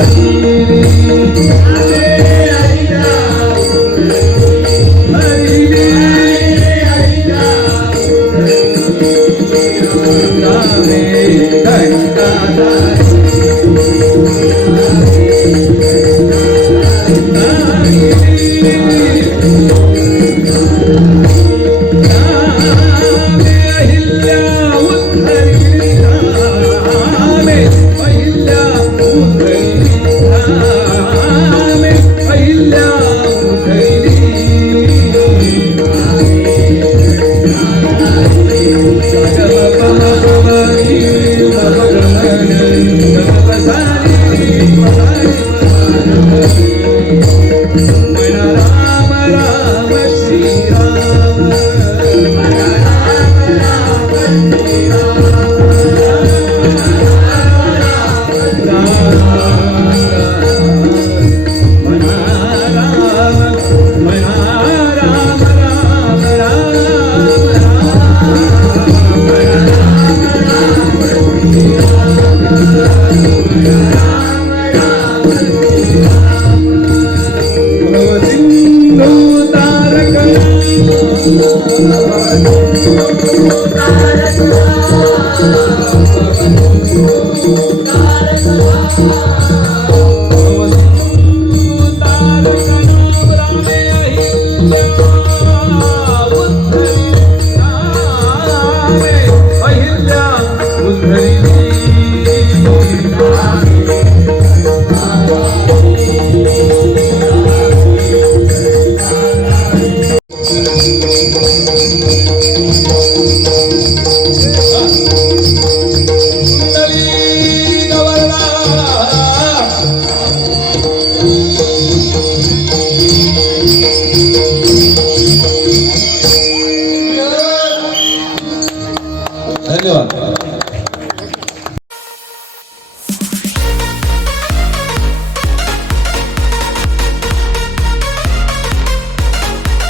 धन्यवाद.